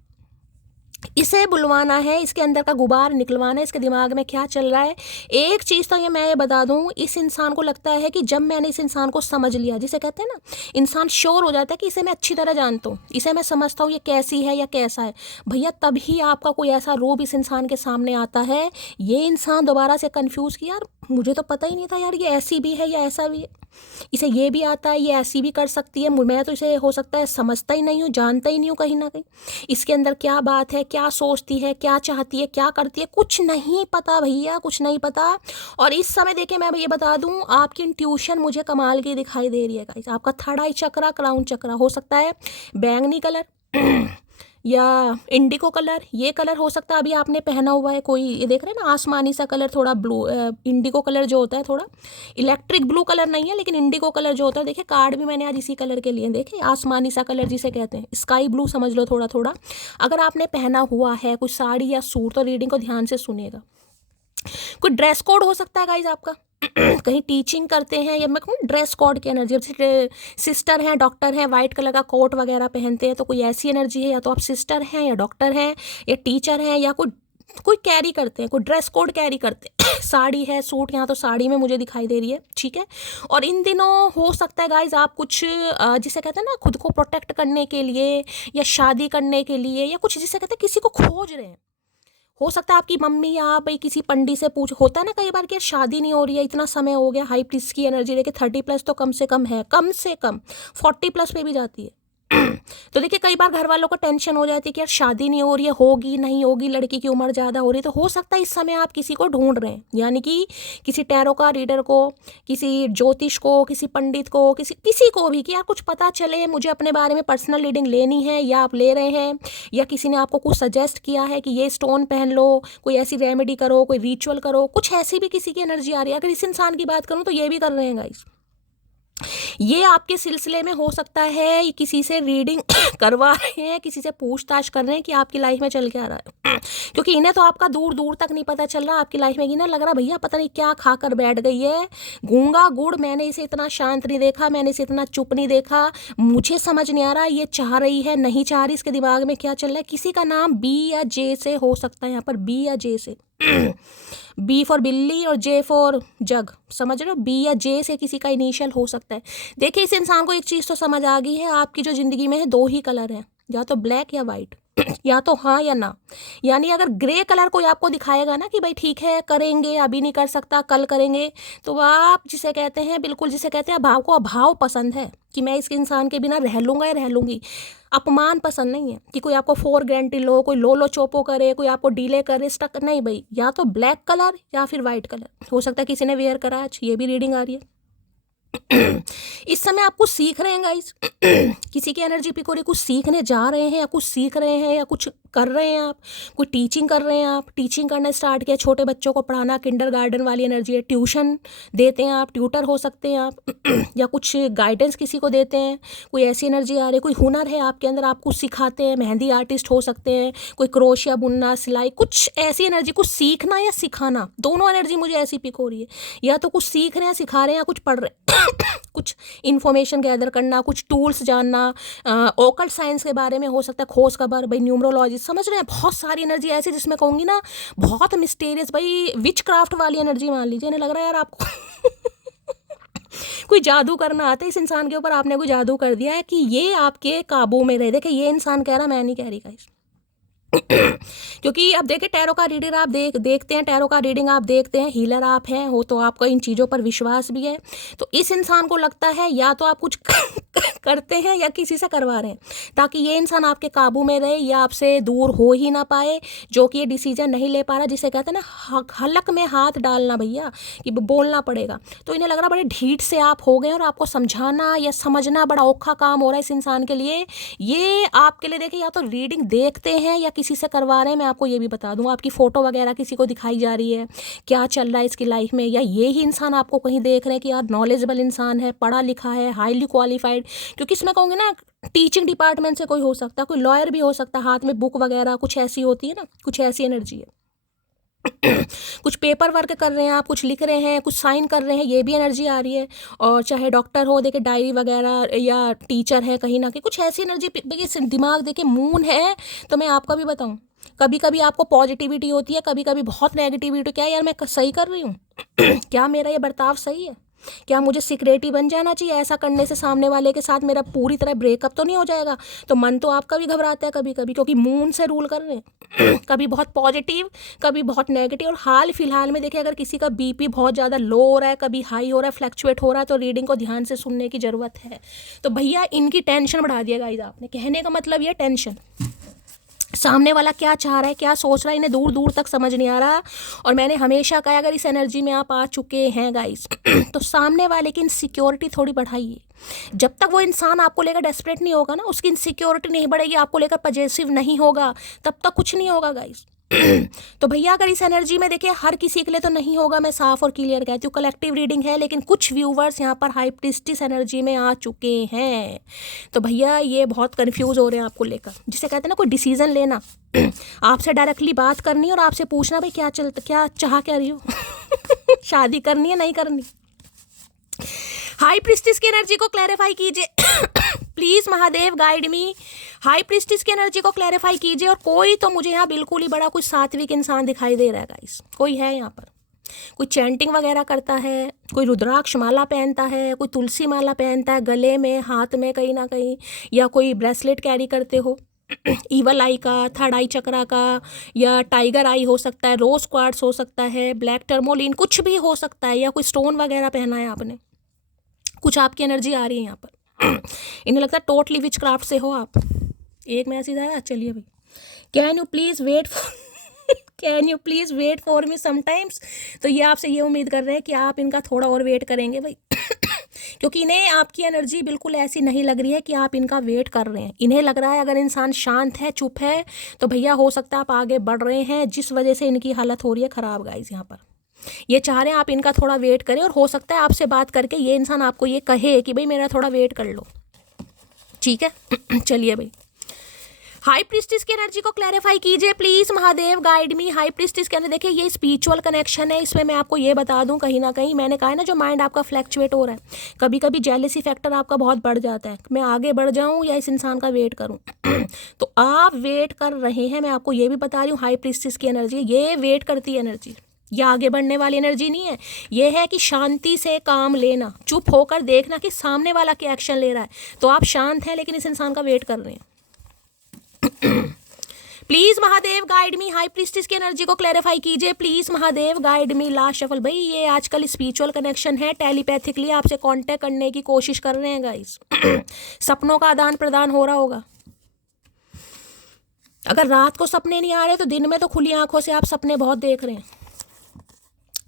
इसे बुलवाना है, इसके अंदर का गुबार निकलवाना है, इसके दिमाग में क्या चल रहा है। एक चीज़ तो ये मैं ये बता दूं, इस इंसान को लगता है कि जब मैंने इस इंसान को समझ लिया, जिसे कहते हैं ना, इंसान श्योर हो जाता है कि इसे मैं अच्छी तरह जानता हूँ, इसे मैं समझता हूँ ये कैसी है या कैसा है, भैया तभी आपका कोई ऐसा रूप इस इंसान के सामने आता है। ये इंसान दोबारा से कन्फ्यूज़ कि यार मुझे तो पता ही नहीं था यार, ये ऐसी भी है या ऐसा भी है, इसे ये भी आता है, ये ऐसी भी कर सकती है, मैं तो इसे हो सकता है समझता ही नहीं हूँ, जानता ही नहीं हूँ, कहीं ना कहीं इसके अंदर क्या बात है, क्या सोचती है, क्या चाहती है, क्या करती है, कुछ नहीं पता भैया, कुछ नहीं पता। और इस समय देखिए मैं ये बता दूं, आपकी इंट्यूशन मुझे कमाल की दिखाई दे रही है गाइस। आपका थर्ड आई चक्रा, क्राउन चक्रा, हो सकता है बैंगनी कलर या इंडिको कलर, ये कलर हो सकता है अभी आपने पहना हुआ है कोई, ये देख रहे हैं ना आसमानी सा कलर, थोड़ा ब्लू, इंडिको कलर जो होता है, थोड़ा इलेक्ट्रिक ब्लू कलर नहीं है लेकिन इंडिको कलर जो होता है, देखिए कार्ड भी मैंने आज इसी कलर के लिए, देखिए आसमानी सा कलर जिसे कहते हैं, स्काई ब्लू समझ लो थोड़ा थोड़ा। अगर आपने पहना हुआ है कुछ साड़ी या सूट तो रीडिंग को ध्यान से सुनिएगा। कोई ड्रेस कोड हो सकता है गाइज आपका, कहीं टीचिंग करते हैं, या मैं कहूँ ड्रेस कोड की एनर्जी, जैसे सिस्टर हैं, डॉक्टर हैं, वाइट कलर का कोट वगैरह पहनते हैं, तो कोई ऐसी एनर्जी है, या तो आप सिस्टर हैं या डॉक्टर हैं या टीचर हैं, या कोई कोई कैरी करते हैं, कोई ड्रेस कोड कैरी करते हैं साड़ी है, सूट, यहाँ तो साड़ी में मुझे दिखाई दे रही है, ठीक है। और इन दिनों हो सकता है गाइज आप कुछ जिसे कहते हैं ना खुद को प्रोटेक्ट करने के लिए या शादी करने के लिए, या कुछ जिसे कहते हैं किसी को खोज रहे हैं, हो सकता है आपकी मम्मी या आप भाई किसी पंडित से पूछ, होता है ना कई बार कि शादी नहीं हो रही है, इतना समय हो गया, हाई प्रीस्ट की एनर्जी देखिए 30+ तो कम से कम है, कम से कम 40+ पे भी जाती है। तो देखिए कई बार घर वालों को टेंशन हो जाती है कि यार शादी नहीं हो रही है, होगी नहीं होगी, लड़की की उम्र ज़्यादा हो रही है, तो हो सकता है इस समय आप किसी को ढूंढ रहे हैं, यानी कि किसी टैरो का रीडर को, किसी ज्योतिष को, किसी पंडित को, किसी को भी, कि यार कुछ पता चले मुझे अपने बारे में पर्सनल रीडिंग लेनी है, या आप ले रहे हैं, या किसी ने आपको कुछ सजेस्ट किया है कि ये स्टोन पहन लो, कोई ऐसी रेमेडी करो, कोई रिचुअल करो, कुछ ऐसी भी किसी की एनर्जी आ रही है। अगर इस इंसान की बात करूँ तो ये भी कर रहे हैं गाइस, ये आपके सिलसिले में हो सकता है किसी से रीडिंग करवा रहे हैं, किसी से पूछताछ कर रहे हैं कि आपकी लाइफ में चल के आ रहा है, क्योंकि इन्हें तो आपका दूर दूर तक नहीं पता चल रहा आपकी लाइफ में, इन्हें लग रहा भैया पता नहीं क्या खाकर बैठ गई है, गूंगा गुड़, मैंने इसे इतना शांत नहीं देखा, मैंने इसे इतना चुप नहीं देखा, मुझे समझ नहीं आ रहा ये चाह रही है नहीं चाह रही, इसके दिमाग में क्या चल रहा है। किसी का नाम बी या जे से हो सकता है, यहाँ पर बी या जे से बी फॉर बिल्ली और जे फॉर जग, समझ रहे हो, बी या जे से किसी का इनिशियल हो सकता है। देखिए इस इंसान को एक चीज़ तो समझ आ गई है, आपकी जो ज़िंदगी में है 2 ही कलर हैं, या तो ब्लैक या वाइट, या तो हाँ या ना। यानी अगर ग्रे कलर कोई आपको दिखाएगा ना कि भाई ठीक है करेंगे, अभी नहीं कर सकता कल करेंगे, तो आप जिसे कहते हैं, बिल्कुल जिसे कहते हैं भाव को अभाव पसंद है, कि मैं इस इंसान के बिना रह लूँगा या रह लूँगी, अपमान पसंद नहीं है कि कोई आपको फॉर ग्रांटेड लो, कोई लो चोपो करे, कोई आपको डीले करे, स्टक नहीं भाई, या तो ब्लैक कलर या फिर वाइट कलर। हो सकता है किसी ने वेयर करा आज, ये भी रीडिंग आ रही है। इस समय आप कुछ सीख रहे हैं गाइस, किसी की एनर्जी पिक हो रही, कुछ सीखने जा रहे हैं, या कुछ सीख रहे हैं, या कुछ कर रहे हैं आप, कोई टीचिंग कर रहे हैं, आप टीचिंग करना स्टार्ट किया, छोटे बच्चों को पढ़ाना, किंडरगार्टन वाली एनर्जी है, ट्यूशन देते हैं आप, ट्यूटर हो सकते हैं आप, या कुछ गाइडेंस किसी को देते हैं, कोई ऐसी एनर्जी आ रही है, कोई हुनर है आपके अंदर, आप कुछ सिखाते हैं, मेहंदी आर्टिस्ट हो सकते हैं, कोई क्रोशिया बुनना, सिलाई, कुछ ऐसी एनर्जी, कुछ सीखना या सिखाना, दोनों एनर्जी मुझे ऐसी पिक हो रही है, या तो कुछ सीख रहे हैं, सिखा रहे हैं, या कुछ पढ़ रहे हैं कुछ इन्फॉर्मेशन गैदर करना, कुछ टूल्स जानना, ओकल्ट साइंस के बारे में हो सकता है, खोज खबर, भाई न्यूमरोलॉजी, समझ रहे हैं, बहुत सारी एनर्जी ऐसी जिसमें कहूँगी ना बहुत मिस्टीरियस, भाई विच क्राफ्ट वाली एनर्जी मान लीजिए, इन्हें लग रहा है यार आपको कोई जादू करना आता है इस इंसान के ऊपर, आपने कोई जादू कर दिया है कि ये आपके काबू में रहे। देखिए ये इंसान कह रहा, मैं नहीं कह रही गाइस क्योंकि अब देखिए टैरो का रीडर आप देखते हैं, टैरो का रीडिंग आप देखते हैं, हीलर आप हैं हो तो आपको इन चीज़ों पर विश्वास भी है, तो इस इंसान को लगता है या तो आप कुछ करते हैं या किसी से करवा रहे हैं ताकि ये इंसान आपके काबू में रहे या आपसे दूर हो ही ना पाए, जो कि ये डिसीजन नहीं ले पा रहा, जिसे कहते हैं ना हलक में हाथ डालना भैया, कि बोलना पड़ेगा। तो इन्हें लग रहा बड़े ढीठ से आप हो गए और आपको समझाना या समझना बड़ा औखा काम हो रहा है इस इंसान के लिए। ये आपके लिए देखिए या तो रीडिंग देखते हैं या किसी से करवा रहे हैं, मैं आपको ये भी बता दूँ, आपकी फ़ोटो वगैरह किसी को दिखाई जा रही है, क्या चल रहा है इसकी लाइफ में, या ये ही इंसान आपको कहीं देख रहे हैं कि यार नॉलेजेबल इंसान है, पढ़ा लिखा है, हाईली क्वालिफाइड, क्योंकि इसमें कहूँगी ना टीचिंग डिपार्टमेंट से कोई हो सकता है, कोई लॉयर भी हो सकता है, हाथ में बुक वगैरह कुछ ऐसी होती है ना, कुछ ऐसी एनर्जी है। कुछ पेपर वर्क कर रहे हैं आप, कुछ लिख रहे हैं, कुछ साइन कर रहे हैं, ये भी एनर्जी आ रही है। और चाहे डॉक्टर हो, देखिए डायरी वगैरह, या टीचर है कहीं ना कहीं, कुछ ऐसी एनर्जी। देखिए दिमाग, देखिए मून है, तो मैं आपका भी बताऊं, कभी कभी आपको पॉजिटिविटी होती है, कभी कभी बहुत नेगेटिविटी। क्या यार मैं सही कर रही हूँ? क्या मेरा ये बर्ताव सही है? क्या मुझे सिक्रेटी बन जाना चाहिए? ऐसा करने से सामने वाले के साथ मेरा पूरी तरह ब्रेकअप तो नहीं हो जाएगा? तो मन तो आपका भी घबराता है कभी कभी, क्योंकि मून से रूल कर रहे हैं। कभी बहुत पॉजिटिव, कभी बहुत नेगेटिव। और हाल फिलहाल में देखिए, अगर किसी का बीपी बहुत ज़्यादा लो हो रहा है, कभी हाई हो रहा है, फ्लैक्चुएट हो रहा है, तो रीडिंग को ध्यान से सुनने की ज़रूरत है। तो भैया इनकी टेंशन बढ़ा दिया गाइस आपने। कहने का मतलब ये टेंशन, सामने वाला क्या चाह रहा है, क्या सोच रहा है, इन्हें दूर दूर तक समझ नहीं आ रहा। और मैंने हमेशा कहा, अगर इस एनर्जी में आप आ चुके हैं गाइस, तो सामने वाले की इनसिक्योरिटी थोड़ी बढ़ाइए। जब तक वो इंसान आपको लेकर डेस्परेट नहीं होगा ना, उसकी इनसिक्योरिटी नहीं बढ़ेगी, आपको लेकर पजेसिव नहीं होगा, तब तक कुछ नहीं होगा गाइस। तो भैया अगर इस एनर्जी में, देखिए हर किसी के लिए तो नहीं होगा, मैं साफ और क्लियर कहती हूँ, कलेक्टिव रीडिंग है, लेकिन कुछ व्यूवर्स यहाँ पर हाई प्रीस्टिस एनर्जी में आ चुके हैं। तो भैया ये बहुत कंफ्यूज हो रहे हैं आपको लेकर, जिसे कहते हैं ना कोई डिसीजन लेना, आपसे डायरेक्टली बात करनी और आपसे पूछना भाई क्या चलता, क्या चाह क्या रही हो, शादी करनी है नहीं करनी। हाई प्रीस्टिस की एनर्जी को क्लैरिफाई कीजिए please Mahadev, guide me. High priestess की एनर्जी को क्लैरिफाई कीजिए। और कोई तो मुझे यहाँ बिल्कुल ही बड़ा कोई सात्विक इंसान दिखाई दे रहा है गाइस, कोई है यहाँ पर, कोई चैंटिंग वगैरह करता है, कोई रुद्राक्ष माला पहनता है, कोई तुलसी माला पहनता है गले में, हाथ में कहीं ना कहीं, या कोई ब्रेसलेट कैरी करते हो ईवल आई का, थर्ड आई चक्रा का, या टाइगर आई हो सकता है, रोज क्वार्ट्स हो सकता है, ब्लैक टर्मोलिन, कुछ भी हो सकता है, या कोई स्टोन वगैरह पहना है आपने। कुछ आपकी एनर्जी आ रही है यहाँ पर। इन्हें लगता है टोटली विच क्राफ्ट से हो आप। एक मैसेज आया, चलिए भाई, can you please wait can you please wait for me sometimes. तो ये आपसे ये उम्मीद कर रहे हैं कि आप इनका थोड़ा और वेट करेंगे भाई क्योंकि इन्हें आपकी एनर्जी बिल्कुल ऐसी नहीं लग रही है कि आप इनका वेट कर रहे हैं। इन्हें लग रहा है अगर इंसान शांत है, चुप है, तो भैया हो सकता है आप आगे बढ़ रहे हैं, जिस वजह से इनकी हालत हो रही है ख़राब गाइस। यहाँ पर ये चाह रहे हैं आप इनका थोड़ा वेट करें, और हो सकता है आपसे बात करके ये इंसान आपको ये कहे कि भाई मेरा थोड़ा वेट कर लो, ठीक है। चलिए भाई, हाई प्रीस्टिस की एनर्जी को क्लैरिफाई कीजिए please Mahadev, guide me. High priestess के अंदर देखिए ये स्पिरिचुअल कनेक्शन है, इसमें मैं आपको ये बता दूं, कहीं ना कहीं मैंने कहा है ना, जो माइंड आपका फ्लैक्चुएट हो रहा है, कभी कभी जेलसी फैक्टर आपका बहुत बढ़ जाता है, मैं आगे बढ़ जाऊं या इस इंसान का वेट करूं तो आप वेट कर रहे हैं, मैं आपको ये भी बता रही हूँ। हाई प्रीस्टिस की एनर्जी ये वेट करती है एनर्जी, यह आगे बढ़ने वाली एनर्जी नहीं है। यह है कि शांति से काम लेना, चुप होकर देखना कि सामने वाला क्या एक्शन ले रहा है। तो आप शांत हैं लेकिन इस इंसान का वेट कर रहे हैं। Please Mahadev guide me, high priestess की एनर्जी को क्लैरिफाई कीजिए please Mahadev, guide me. Last shuffle भाई, ये आजकल स्पिरिचुअल कनेक्शन है, टेलीपैथिकली आपसे कांटेक्ट करने की कोशिश कर रहे हैं गाइस सपनों का आदान प्रदान हो रहा होगा। अगर रात को सपने नहीं आ रहे तो दिन में तो खुली आंखों से आप सपने बहुत देख रहे हैं।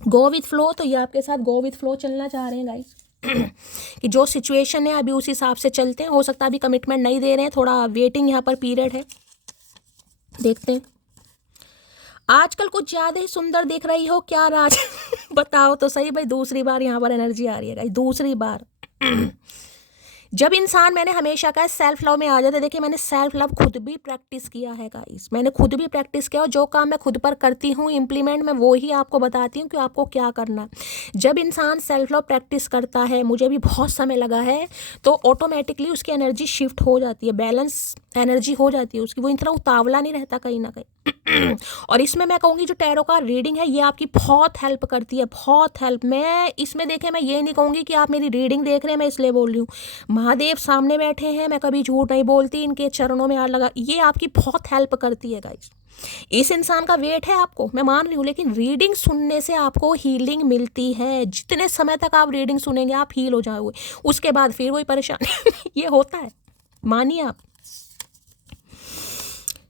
गो विथ फ्लो, तो ये आपके साथ गो विथ फ्लो चलना चाह रहे हैं गाइस कि जो सिचुएशन है अभी उस हिसाब से चलते हैं। हो सकता है अभी कमिटमेंट नहीं दे रहे हैं, थोड़ा वेटिंग यहाँ पर पीरियड है, देखते हैं। आजकल कुछ ज़्यादा ही सुंदर दिख रही हो क्या राज बताओ तो सही भाई, दूसरी बार यहाँ पर एनर्जी आ रही है गाइस, दूसरी बार जब इंसान, मैंने हमेशा कहा सेल्फ लव में आ जाता है। देखिए मैंने सेल्फ लव खुद भी प्रैक्टिस किया है गाइस, मैंने खुद भी प्रैक्टिस किया, और जो काम मैं खुद पर करती हूँ इम्प्लीमेंट, मैं वो ही आपको बताती हूँ कि आपको क्या करना है। जब इंसान सेल्फ लव प्रैक्टिस करता है, मुझे भी बहुत समय लगा है, तो ऑटोमेटिकली उसकी एनर्जी शिफ्ट हो जाती है, बैलेंस एनर्जी हो जाती है उसकी, वो इन तरह उतावला नहीं रहता कहीं ना कहीं और इसमें मैं कहूँगी जो टैरो का रीडिंग है ये आपकी बहुत हेल्प करती है, बहुत हेल्प। मैं इसमें देखें, मैं ये नहीं कहूँगी कि आप मेरी रीडिंग देख रहे हैं मैं इसलिए बोल रही हूँ, महादेव सामने बैठे हैं, मैं कभी झूठ नहीं बोलती, इनके चरणों में हाथ लगा, ये आपकी बहुत हेल्प करती है गाइस। इस इंसान का वेट है आपको, मैं मान रही हूँ, लेकिन रीडिंग सुनने से आपको हीलिंग मिलती है। जितने समय तक आप रीडिंग सुनेंगे आप हील हो जाओगे, उसके बाद फिर वही परेशानी ये होता है, मानिए आप।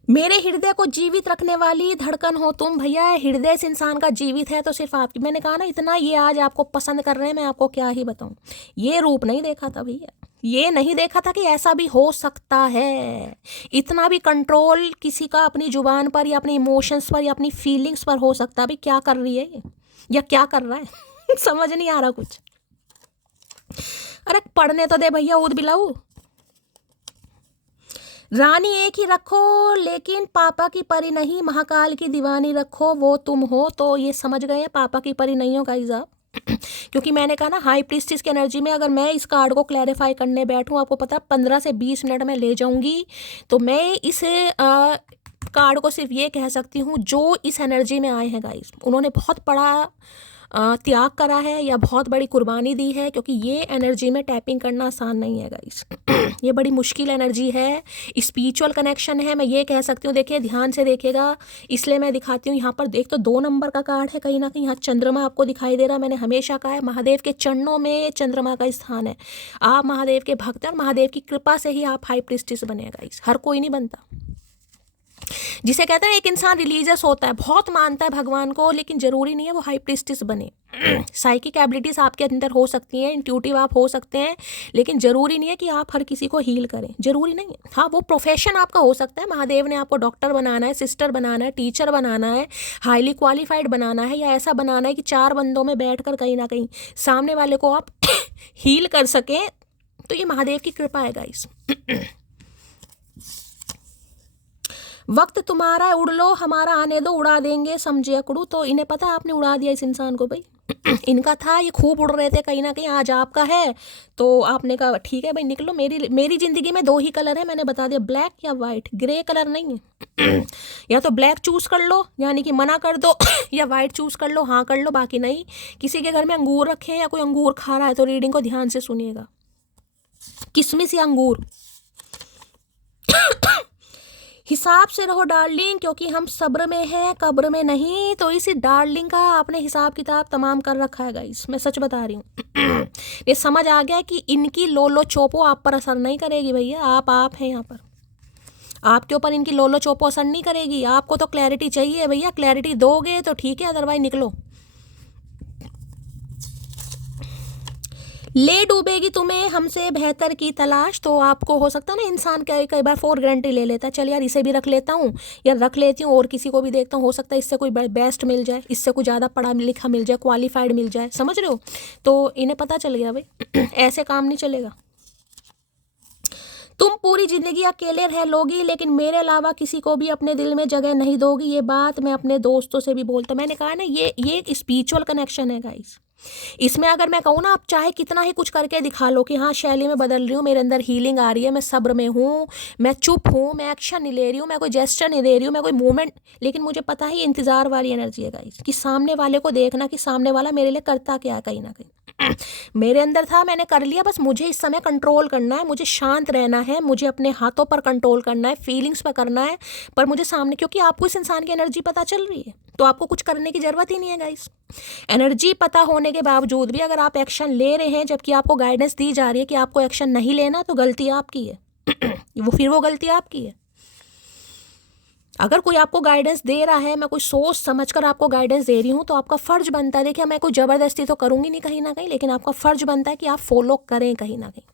मेरे हृदय को जीवित रखने वाली धड़कन हो तुम भैया, हृदय इस इंसान का जीवित है तो सिर्फ आपकी। मैंने कहा ना, इतना ये आज आपको पसंद कर रहे हैं, मैं आपको क्या ही बताऊं, ये रूप नहीं देखा था भैया, ये नहीं देखा था कि ऐसा भी हो सकता है। इतना भी कंट्रोल किसी का अपनी जुबान पर या अपने इमोशंस पर या अपनी फीलिंग्स पर हो सकता है। भाई क्या कर रही है ये, या क्या कर रहा है समझ नहीं आ रहा कुछ। अरे पढ़ने तो दे भैया, ऊद बिलाऊ। रानी एक ही रखो लेकिन पापा की परी नहीं, महाकाल की दीवानी रखो वो तुम हो। तो ये समझ गए हैं, पापा की परी नहीं हो गाइस आप क्योंकि मैंने कहा ना हाई प्रीस्टिस की एनर्जी में अगर मैं इस कार्ड को क्लैरिफाई करने बैठूं, आपको पता 15 से 20 मिनट में ले जाऊंगी। तो मैं इस कार्ड को सिर्फ ये कह सकती हूँ, जो इस एनर्जी में आए हैं गाइस, उन्होंने बहुत बड़ा त्याग करा है या बहुत बड़ी कुर्बानी दी है, क्योंकि ये एनर्जी में टैपिंग करना आसान नहीं है गाइस ये बड़ी मुश्किल एनर्जी है, स्पिरिचुअल कनेक्शन है, मैं ये कह सकती हूँ। देखिए ध्यान से देखिएगा, इसलिए मैं दिखाती हूँ। यहाँ पर देख तो 2 नंबर का कार्ड है, कहीं ना कहीं यहाँ चंद्रमा आपको दिखाई दे रहा है। मैंने हमेशा कहा है महादेव के चरणों में चंद्रमा का स्थान है। आप महादेव के भक्त हैं और महादेव की कृपा से ही आप हाई प्रीस्टिस बने गाइस, हर कोई नहीं बनता। जिसे कहते हैं एक इंसान रिलीजियस होता है, बहुत मानता है भगवान को, लेकिन जरूरी नहीं है वो हाई प्रीस्टिस बने। साइकिक एबिलिटीज आपके अंदर हो सकती हैं, इंट्यूटिव आप हो सकते हैं, लेकिन जरूरी नहीं है कि आप हर किसी को हील करें, जरूरी नहीं है। हाँ वो प्रोफेशन आपका हो सकता है, महादेव ने आपको डॉक्टर बनाना है, सिस्टर बनाना है, टीचर बनाना है, हाईली क्वालिफाइड बनाना है, या ऐसा बनाना है कि 4 बंदों में बैठकर कहीं ना कहीं सामने वाले को आप हील कर सकें। तो ये महादेव की कृपा है गाइस। वक्त तुम्हारा है, उड़ लो, हमारा आने दो, उड़ा देंगे समझे अकड़ू। तो इन्हें पता है आपने उड़ा दिया इस इंसान को भाई इनका था, ये खूब उड़ रहे थे कहीं ना कहीं, आज आपका है तो आपने कहा ठीक है भाई निकलो। मेरी ज़िंदगी में 2 ही कलर है, मैंने बता दिया, ब्लैक या वाइट, ग्रे कलर नहीं है या तो ब्लैक चूज़ कर लो यानी कि मना कर दो या वाइट चूज़ कर लो, हाँ कर लो, बाकी नहीं। किसी के घर में अंगूर रखे हैं या कोई अंगूर खा रहा है तो रीडिंग को ध्यान से सुनिएगा, किशमिश या अंगूर हिसाब से रहो डार्लिंग, क्योंकि हम सब्र में हैं कब्र में नहीं। तो इसी डार्लिंग का आपने हिसाब किताब तमाम कर रखा है गाइस, मैं सच बता रही हूँ ये समझ आ गया कि इनकी लोलो चोपो आप पर असर नहीं करेगी भैया। आप हैं यहाँ पर, आपके ऊपर इनकी लोलो चोपो असर नहीं करेगी। आपको तो क्लैरिटी चाहिए भैया, क्लैरिटी दोगे तो ठीक है, अदरवाइज निकलो। ले डूबेगी तुम्हें हमसे बेहतर की तलाश। तो आपको हो सकता है ना, इंसान कई बार फॉर गारंटी ले लेता है, चल यार इसे भी रख लेता हूँ या रख लेती हूँ और किसी को भी देखता हूँ, हो सकता है इससे कोई बेस्ट मिल जाए, इससे कोई ज़्यादा पढ़ा लिखा मिल जाए, क्वालिफाइड मिल जाए, समझ रहे हो। तो इन्हें पता चल गया भाई ऐसे काम नहीं चलेगा। तुम पूरी जिंदगी अकेले रह लोगी लेकिन मेरे अलावा किसी को भी अपने दिल में जगह नहीं दोगी। ये बात मैं अपने दोस्तों से भी बोलता हूँ। मैंने कहा ना ये एक स्पिरिचुअल कनेक्शन है गाइस। इसमें अगर मैं कहूँ ना, आप चाहे कितना ही कुछ करके दिखा लो कि हाँ शैली में बदल रही हूँ, मेरे अंदर हीलिंग आ रही है, मैं सब्र में हूँ, मैं चुप हूँ, मैं एक्शन नहीं ले रही हूँ, मैं कोई जेस्चर नहीं दे रही हूँ, मैं कोई मूवमेंट, लेकिन मुझे पता है ये इंतजार वाली एनर्जी है गाइस, कि सामने वाले को देखना कि सामने वाला मेरे लिए करता क्या है। कहीं ना कहीं मेरे अंदर था, मैंने कर लिया, बस मुझे इस समय कंट्रोल करना है, मुझे शांत रहना है, मुझे अपने हाथों पर कंट्रोल करना है, फीलिंग्स पर करना है। पर मुझे सामने, क्योंकि आपको इस इंसान की एनर्जी पता चल रही है तो आपको कुछ करने की जरूरत ही नहीं है गाइस। एनर्जी पता होने के बावजूद भी अगर आप एक्शन ले रहे हैं जबकि आपको गाइडेंस दी जा रही है कि आपको एक्शन नहीं लेना, तो गलती आपकी है वो गलती आपकी है। अगर कोई आपको गाइडेंस दे रहा है, मैं कोई सोच समझ कर आपको गाइडेंस दे रही हूँ, तो आपका फ़र्ज बनता है, देखिए मैं कोई ज़बरदस्ती तो करूँगी नहीं कहीं ना कहीं, लेकिन आपका फ़र्ज बनता है कि आप फॉलो करें कहीं ना कहीं।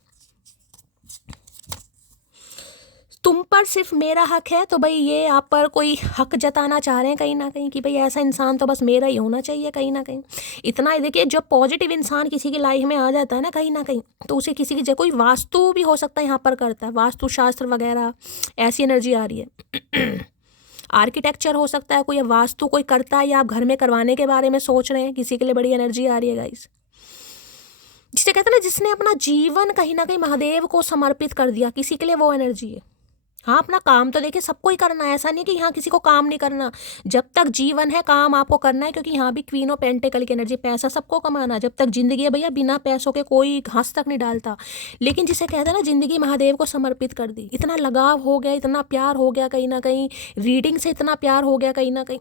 तुम पर सिर्फ मेरा हक है, तो भाई ये आप पर कोई हक जताना चाह रहे हैं कहीं ना कहीं कि भाई ऐसा इंसान तो बस मेरा ही होना चाहिए कहीं ना कहीं। इतना ही देखिए, जब पॉजिटिव इंसान किसी की लाइफ में आ जाता है ना कहीं ना कहीं, तो उसे किसी की कोई वास्तु भी हो सकता है यहाँ पर करता है, वास्तु शास्त्र वगैरह ऐसी एनर्जी आ रही है आर्किटेक्चर हो सकता है कोई, वास्तु कोई करता है या आप घर में करवाने के बारे में सोच रहे हैं, किसी के लिए बड़ी एनर्जी आ रही है गाइस। जिसे कहते हैं ना, जिसने अपना जीवन कहीं ना कहीं महादेव को समर्पित कर दिया, किसी के लिए वो एनर्जी है। हाँ अपना काम तो देखिए सबको ही करना है, ऐसा नहीं कि यहाँ किसी को काम नहीं करना। जब तक जीवन है काम आपको करना है, क्योंकि यहाँ भी क्वीन ऑफ पेंटिकल की एनर्जी, पैसा सबको कमाना, जब तक जिंदगी है भैया बिना पैसों के कोई घास तक नहीं डालता। लेकिन जिसे कहते हैं ना जिंदगी महादेव को समर्पित कर दी, इतना लगाव हो गया, इतना प्यार हो गया कहीं ना कहीं, रीडिंग से इतना प्यार हो गया कहीं ना कहीं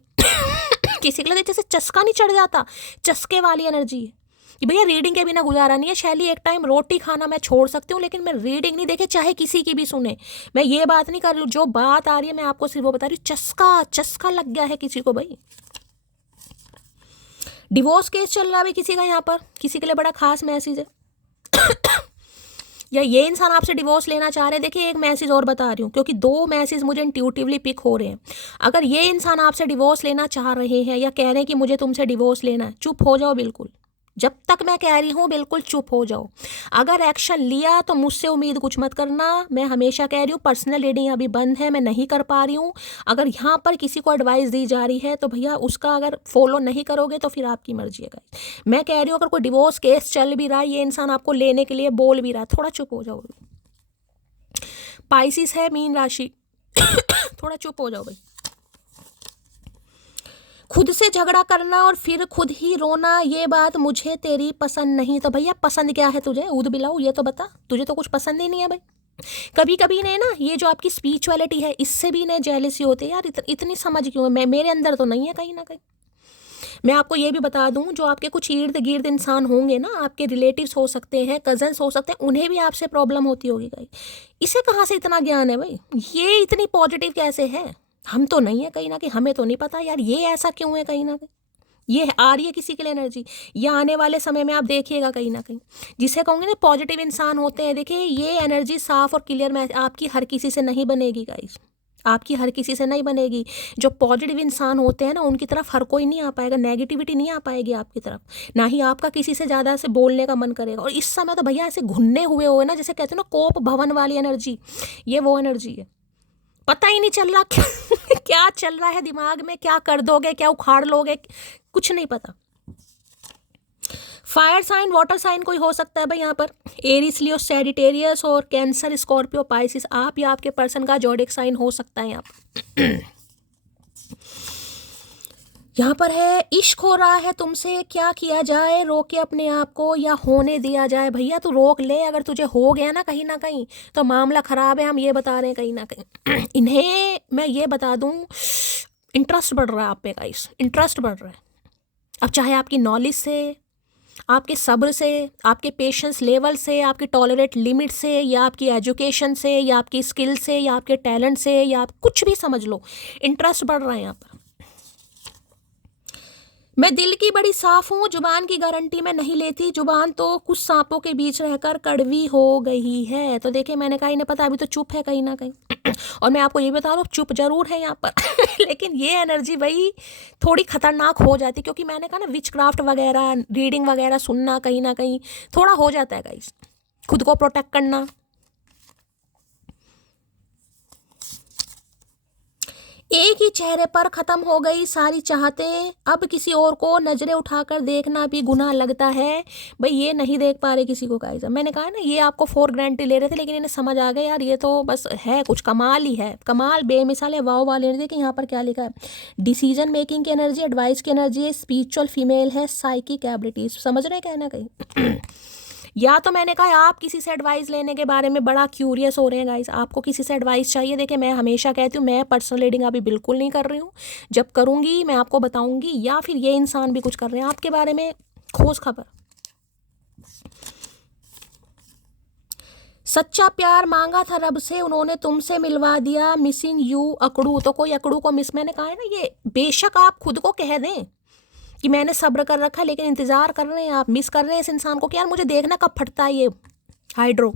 किसी के लिए जैसे चस्का नहीं चढ़ जाता, चस्के वाली एनर्जी है कि भैया रीडिंग के बिना गुजारा नहीं है। शैली एक टाइम रोटी खाना मैं छोड़ सकती हूँ, लेकिन मैं रीडिंग नहीं, देखे चाहे किसी की भी सुने, मैं ये बात नहीं कर रही हूँ, जो बात आ रही है मैं आपको सिर्फ वो बता रही हूँ। चस्का लग गया है किसी को भाई। डिवोर्स केस चल रहा है भाई किसी का, यहाँ पर किसी के लिए बड़ा खास मैसेज है या ये इंसान आपसे डिवोर्स लेना चाह रहे हैं। देखिए एक मैसेज और बता रही हूँ, क्योंकि 2 मैसेज मुझे इंट्यूटिवली पिक हो रहे हैं। अगर ये इंसान आपसे डिवोर्स लेना चाह रहे हैं या कह रहे हैं कि मुझे तुमसे डिवोर्स लेना है, चुप हो जाओ बिल्कुल। जब तक मैं कह रही हूँ बिल्कुल चुप हो जाओ। अगर एक्शन लिया तो मुझसे उम्मीद कुछ मत करना। मैं हमेशा कह रही हूँ पर्सनल रीडिंग अभी बंद है, मैं नहीं कर पा रही हूँ। अगर यहाँ पर किसी को एडवाइस दी जा रही है तो भैया उसका अगर फॉलो नहीं करोगे तो फिर आपकी मर्जी है गाइस। मैं कह रही हूँ अगर कोई डिवोर्स केस चल भी रहा है, ये इंसान आपको लेने के लिए बोल भी रहा है, थोड़ा चुप हो जाओ। पाइसिस है मीन राशि थोड़ा चुप हो जाओ भाई। खुद से झगड़ा करना और फिर खुद ही रोना, ये बात मुझे तेरी पसंद नहीं। तो भैया पसंद क्या है तुझे, ऊद बिलाऊ ये तो बता, तुझे तो कुछ पसंद ही नहीं है भाई। कभी कभी ने ना ये जो आपकी स्पिरिचुअलिटी है इससे भी ने जेलसी होते हैं यार, इतनी समझ क्यों है, मैं मेरे अंदर तो नहीं है कहीं ना कहीं। मैं आपको ये भी बता दूं, जो आपके कुछ इर्द गिर्द इंसान होंगे ना, आपके रिलेटिव्स हो सकते हैं, कजन्स हो सकते हैं, उन्हें भी आपसे प्रॉब्लम होती होगी गाइस। इसे कहाँ से इतना ज्ञान है भाई, ये इतनी पॉजिटिव कैसे है। हम तो नहीं है कहीं ना कहीं, हमें तो नहीं पता यार ये ऐसा क्यों है कहीं ना कहीं। ये आ रही है किसी के लिए एनर्जी, ये आने वाले समय में आप देखिएगा कहीं ना कहीं। जिसे कहूँगे ना पॉजिटिव इंसान होते हैं, देखिए ये एनर्जी साफ और क्लियर में आपकी हर किसी से नहीं बनेगी गाइस, आपकी हर किसी से नहीं बनेगी। जो पॉजिटिव इंसान होते हैं ना उनकी तरफ हर कोई नहीं आ पाएगा, नेगेटिविटी नहीं आ पाएगी आपकी तरफ, ना ही आपका किसी से ज़्यादा से बोलने का मन करेगा। और इस समय तो भैया ऐसे घुन्ने हुए हो ना, जैसे कहते हैं ना कोप भवन वाली एनर्जी, ये वो एनर्जी है। पता ही नहीं चल रहा क्या चल रहा है दिमाग में, क्या कर दोगे, क्या उखाड़ लोगे, कुछ नहीं पता। फायर साइन वाटर साइन कोई हो सकता है भाई यहाँ पर, एरिस लियो सैजिटेरियस और कैंसर स्कॉर्पियो पाइसिस, आप या आपके पर्सन का जोडिक साइन हो सकता है यहाँ पर। यहाँ पर है इश्क हो रहा है तुमसे, क्या किया जाए, रोके अपने आप को या होने दिया जाए। भैया तू रोक ले, अगर तुझे हो गया ना कहीं तो मामला खराब है, हम ये बता रहे हैं कहीं ना कहीं। इन्हें मैं ये बता दूं, इंटरेस्ट बढ़ रहा है आप पे गाइस, इंटरेस्ट बढ़ रहा है। अब चाहे आपकी नॉलेज से, आपके सब्र से, आपके पेशेंस लेवल से, आपकी टॉलरेट लिमिट से, या आपकी एजुकेशन से, या आपकी स्किल से, या आपके टैलेंट से, या आप कुछ भी समझ लो, इंटरेस्ट बढ़ रहा है यहाँ पर। मैं दिल की बड़ी साफ हूँ, जुबान की गारंटी मैं नहीं लेती, जुबान तो कुछ सांपों के बीच रहकर कड़वी हो गई है। तो देखिए मैंने कहा इन्हें पता, अभी तो चुप है कहीं ना कहीं। और मैं आपको ये बता रहा हूँ चुप जरूर है यहाँ पर लेकिन ये एनर्जी भाई थोड़ी खतरनाक हो जाती, क्योंकि मैंने कहा ना विचक्राफ्ट वगैरह, रीडिंग वगैरह सुनना कहीं ना कहीं थोड़ा हो जाता है गाइस, खुद को प्रोटेक्ट करना। एक ही चेहरे पर खत्म हो गई सारी चाहतें, अब किसी और को नजरें उठाकर देखना भी गुनाह लगता है। भाई ये नहीं देख पा रहे किसी को गाइस, मैंने कहा ना ये आपको फॉर ग्रांटेड ले रहे थे, लेकिन इन्हें समझ आ गया यार ये तो बस है कुछ कमाल ही है, कमाल बेमिसाल है, वाव वाली एनर्जी। कि यहाँ पर क्या लिखा है, डिसीजन मेकिंग की एनर्जी, एडवाइस की एनर्जी है, स्पिरिचुअल फीमेल है, साइकिक एबिलिटीज, समझ रहे हैं कहना कहीं। या तो मैंने कहा आप किसी से एडवाइस लेने के बारे में बड़ा क्यूरियस हो रहे हैं गाइस, आपको किसी से एडवाइस चाहिए। देखिए मैं हमेशा कहती हूँ मैं पर्सनल रीडिंग अभी बिल्कुल नहीं कर रही हूँ, जब करूँगी मैं आपको बताऊँगी, या फिर ये इंसान भी कुछ कर रहे हैं आपके बारे में खोज खबर। सच्चा प्यार मांगा था रब से, उन्होंने तुमसे मिलवा दिया, मिसिंग यू अकड़ू। तो कोई अकड़ू को मिस, मैंने कहा है ना ये बेशक आप खुद को कह दें कि मैंने सब्र कर रखा, लेकिन इंतजार कर रहे हैं आप, मिस कर रहे हैं इस इंसान को कि यार मुझे देखना कब फटता है ये हाइड्रो।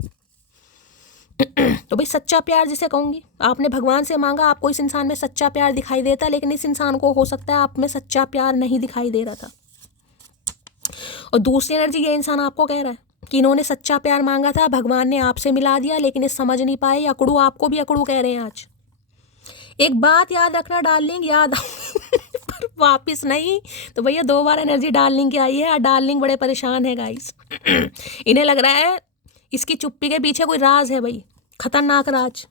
तो भाई सच्चा प्यार जिसे कहूँगी, आपने भगवान से मांगा, आपको इस इंसान में सच्चा प्यार दिखाई देता है, लेकिन इस इंसान को हो सकता है आप में सच्चा प्यार नहीं दिखाई दे रहा था। और दूसरी एनर्जी ये इंसान आपको कह रहा है कि इन्होंने सच्चा प्यार मांगा था, भगवान ने आपसे मिला दिया, लेकिन ये समझ नहीं पाए, अकड़ू आपको भी अकड़ू कह रहे हैं आज। एक बात याद रखना डार्लिंग, याद पर वापिस नहीं। तो भैया 2 बार एनर्जी डार्लिंग की आई है, और डार्लिंग बड़े परेशान है गाइस। इन्हें लग रहा है इसकी चुप्पी के पीछे कोई राज है भाई, खतरनाक राज।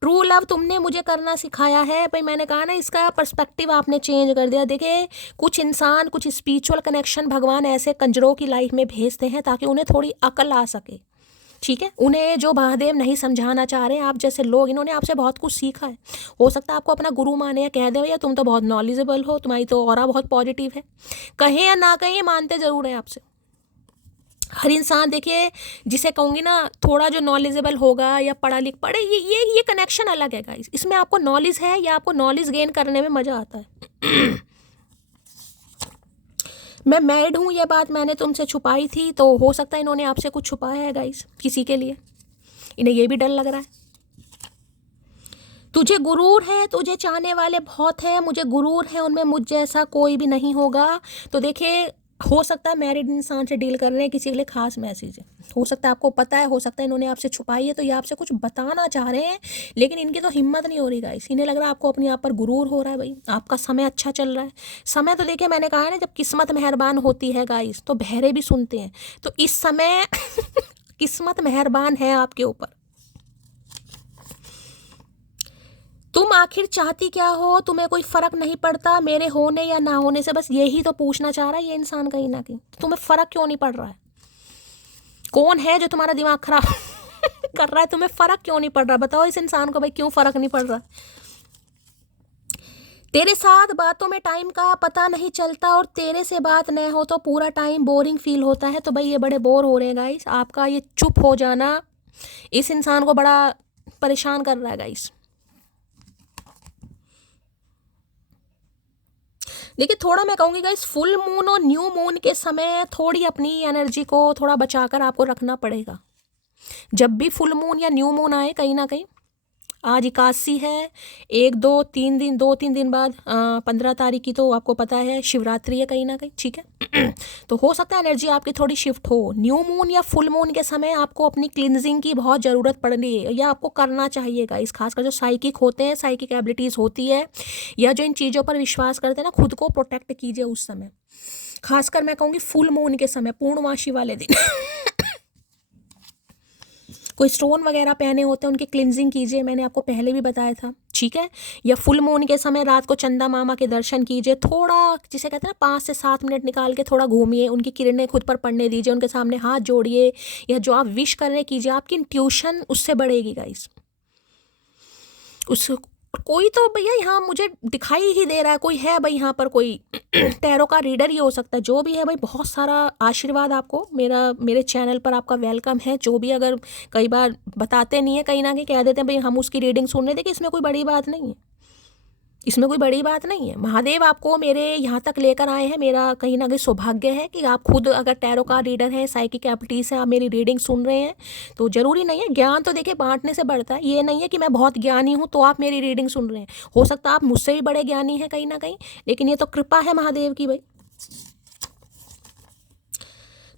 ट्रू लव तुमने मुझे करना सिखाया है भाई, मैंने कहा ना इसका पर्सपेक्टिव आपने चेंज कर दिया। देखिए कुछ इंसान, कुछ स्पिरिचुअल कनेक्शन भगवान ऐसे कंजरों की लाइफ में भेजते हैं ताकि उन्हें थोड़ी अकल आ सके, ठीक है। उन्हें जो महादेव नहीं समझाना चाह रहे हैं, आप जैसे लोग, इन्होंने आपसे बहुत कुछ सीखा है। हो सकता है आपको अपना गुरु माने या कह दे भैया तुम तो बहुत नॉलेजेबल हो, तुम्हारी तो ऑरा बहुत पॉजिटिव है, कहें या ना कहें मानते जरूर हैं आपसे। हर इंसान देखिए जिसे कहूँगी ना थोड़ा जो नॉलेजेबल होगा या पढ़ा लिख पढ़े, ये कनेक्शन अलग है गाइस, इसमें आपको नॉलेज है या आपको नॉलेज गेन करने में मज़ा आता है। मैं मैरिड हूँ, ये बात मैंने तुमसे छुपाई थी, तो हो सकता है इन्होंने आपसे कुछ छुपाया है गाइस किसी के लिए। इन्हें ये भी डर लग रहा है। तुझे गुरूर है, तुझे चाहने वाले बहुत हैं, मुझे गुरूर है उनमें, मुझ जैसा कोई भी नहीं होगा। तो देखिए, हो सकता है मैरिड इंसान से डील कर रहे हैं, किसी के लिए खास मैसेज है, हो सकता है आपको पता है, हो सकता है इन्होंने आपसे छुपाई है, तो ये आपसे कुछ बताना चाह रहे हैं, लेकिन इनकी तो हिम्मत नहीं हो रही गाइस। इन्हें लग रहा है आपको अपने आप पर गुरूर हो रहा है। भाई आपका समय अच्छा चल रहा है। समय तो देखिए, मैंने कहा है ना, जब किस्मत मेहरबान होती है गाइस तो बहरे भी सुनते हैं। तो इस समय किस्मत मेहरबान है आपके ऊपर। तुम आखिर चाहती क्या हो, तुम्हें कोई फर्क नहीं पड़ता मेरे होने या ना होने से। बस यही तो पूछना चाह रहा है ये इंसान कहीं ना कहीं, तुम्हें फर्क क्यों नहीं पड़ रहा है? कौन है जो तुम्हारा दिमाग खराब कर रहा है? तुम्हें फर्क क्यों नहीं पड़ रहा? बताओ इस इंसान को भाई, क्यों फर्क नहीं पड़ रहा? तेरे साथ बातों में टाइम का पता नहीं चलता, और तेरे से बात न हो तो पूरा टाइम बोरिंग फील होता है। तो भाई ये बड़े बोर हो रहे हैं गाइस। आपका ये चुप हो जाना इस इंसान को बड़ा परेशान कर रहा है गाइस। देखिए, थोड़ा मैं कहूँगी गाइस, फुल मून और न्यू मून के समय थोड़ी अपनी एनर्जी को थोड़ा बचाकर आपको रखना पड़ेगा। जब भी फुल मून या न्यू मून आए, कहीं ना कहीं, आज 81 है, 2-3 दिन बाद 15 तारीख की तो आपको पता है शिवरात्रि है कहीं ना कहीं, ठीक है। तो हो सकता है एनर्जी आपकी थोड़ी शिफ्ट हो। न्यू मून या फुल मून के समय आपको अपनी क्लिनजिंग की बहुत ज़रूरत पड़ रही है, या आपको करना चाहिएगा। इस खासकर जो साइकिक होते हैं, साइकिक एबिलिटीज़ होती है, या जो इन चीज़ों पर विश्वास करते हैं ना, खुद को प्रोटेक्ट कीजिए उस समय। खासकर मैं कहूँगी फुल मून के समय, पूर्णमासी वाले दिन कोई स्टोन वगैरह पहने होते हैं, उनकी क्लिनजिंग कीजिए, मैंने आपको पहले भी बताया था, ठीक है। या फुल मून के समय रात को चंदा मामा के दर्शन कीजिए, थोड़ा जिसे कहते हैं ना 5 से 7 मिनट निकाल के थोड़ा घूमिए, उनकी किरणें खुद पर पड़ने दीजिए, उनके सामने हाथ जोड़िए, या जो आप विश कर रहे कीजिए। आपकी इंट्यूशन उससे बढ़ेगी गाइस। उस कोई तो भैया यहाँ मुझे दिखाई ही दे रहा है, कोई है भाई यहाँ पर, कोई टैरो का रीडर ही हो सकता है। जो भी है भाई, बहुत सारा आशीर्वाद आपको, मेरे चैनल पर आपका वेलकम है। जो भी, अगर कई बार बताते नहीं है, कहीं ना कहीं कह देते हैं भाई हम उसकी रीडिंग सुन रहे थे, कि इसमें कोई बड़ी बात नहीं है, इसमें कोई बड़ी बात नहीं है। महादेव आपको मेरे यहाँ तक लेकर आए हैं, मेरा कहीं ना कहीं सौभाग्य है कि आप खुद अगर टैरो का रीडर है, साइकिक एबिलिटीज़ है, आप मेरी रीडिंग सुन रहे हैं। तो ज़रूरी नहीं है, ज्ञान तो देखिए बांटने से बढ़ता है। ये नहीं है कि मैं बहुत ज्ञानी हूँ तो आप मेरी रीडिंग सुन रहे हैं, हो सकता है आप मुझसे भी बड़े ज्ञानी हैं कहीं ना कहीं, लेकिन ये तो कृपा है महादेव की भाई।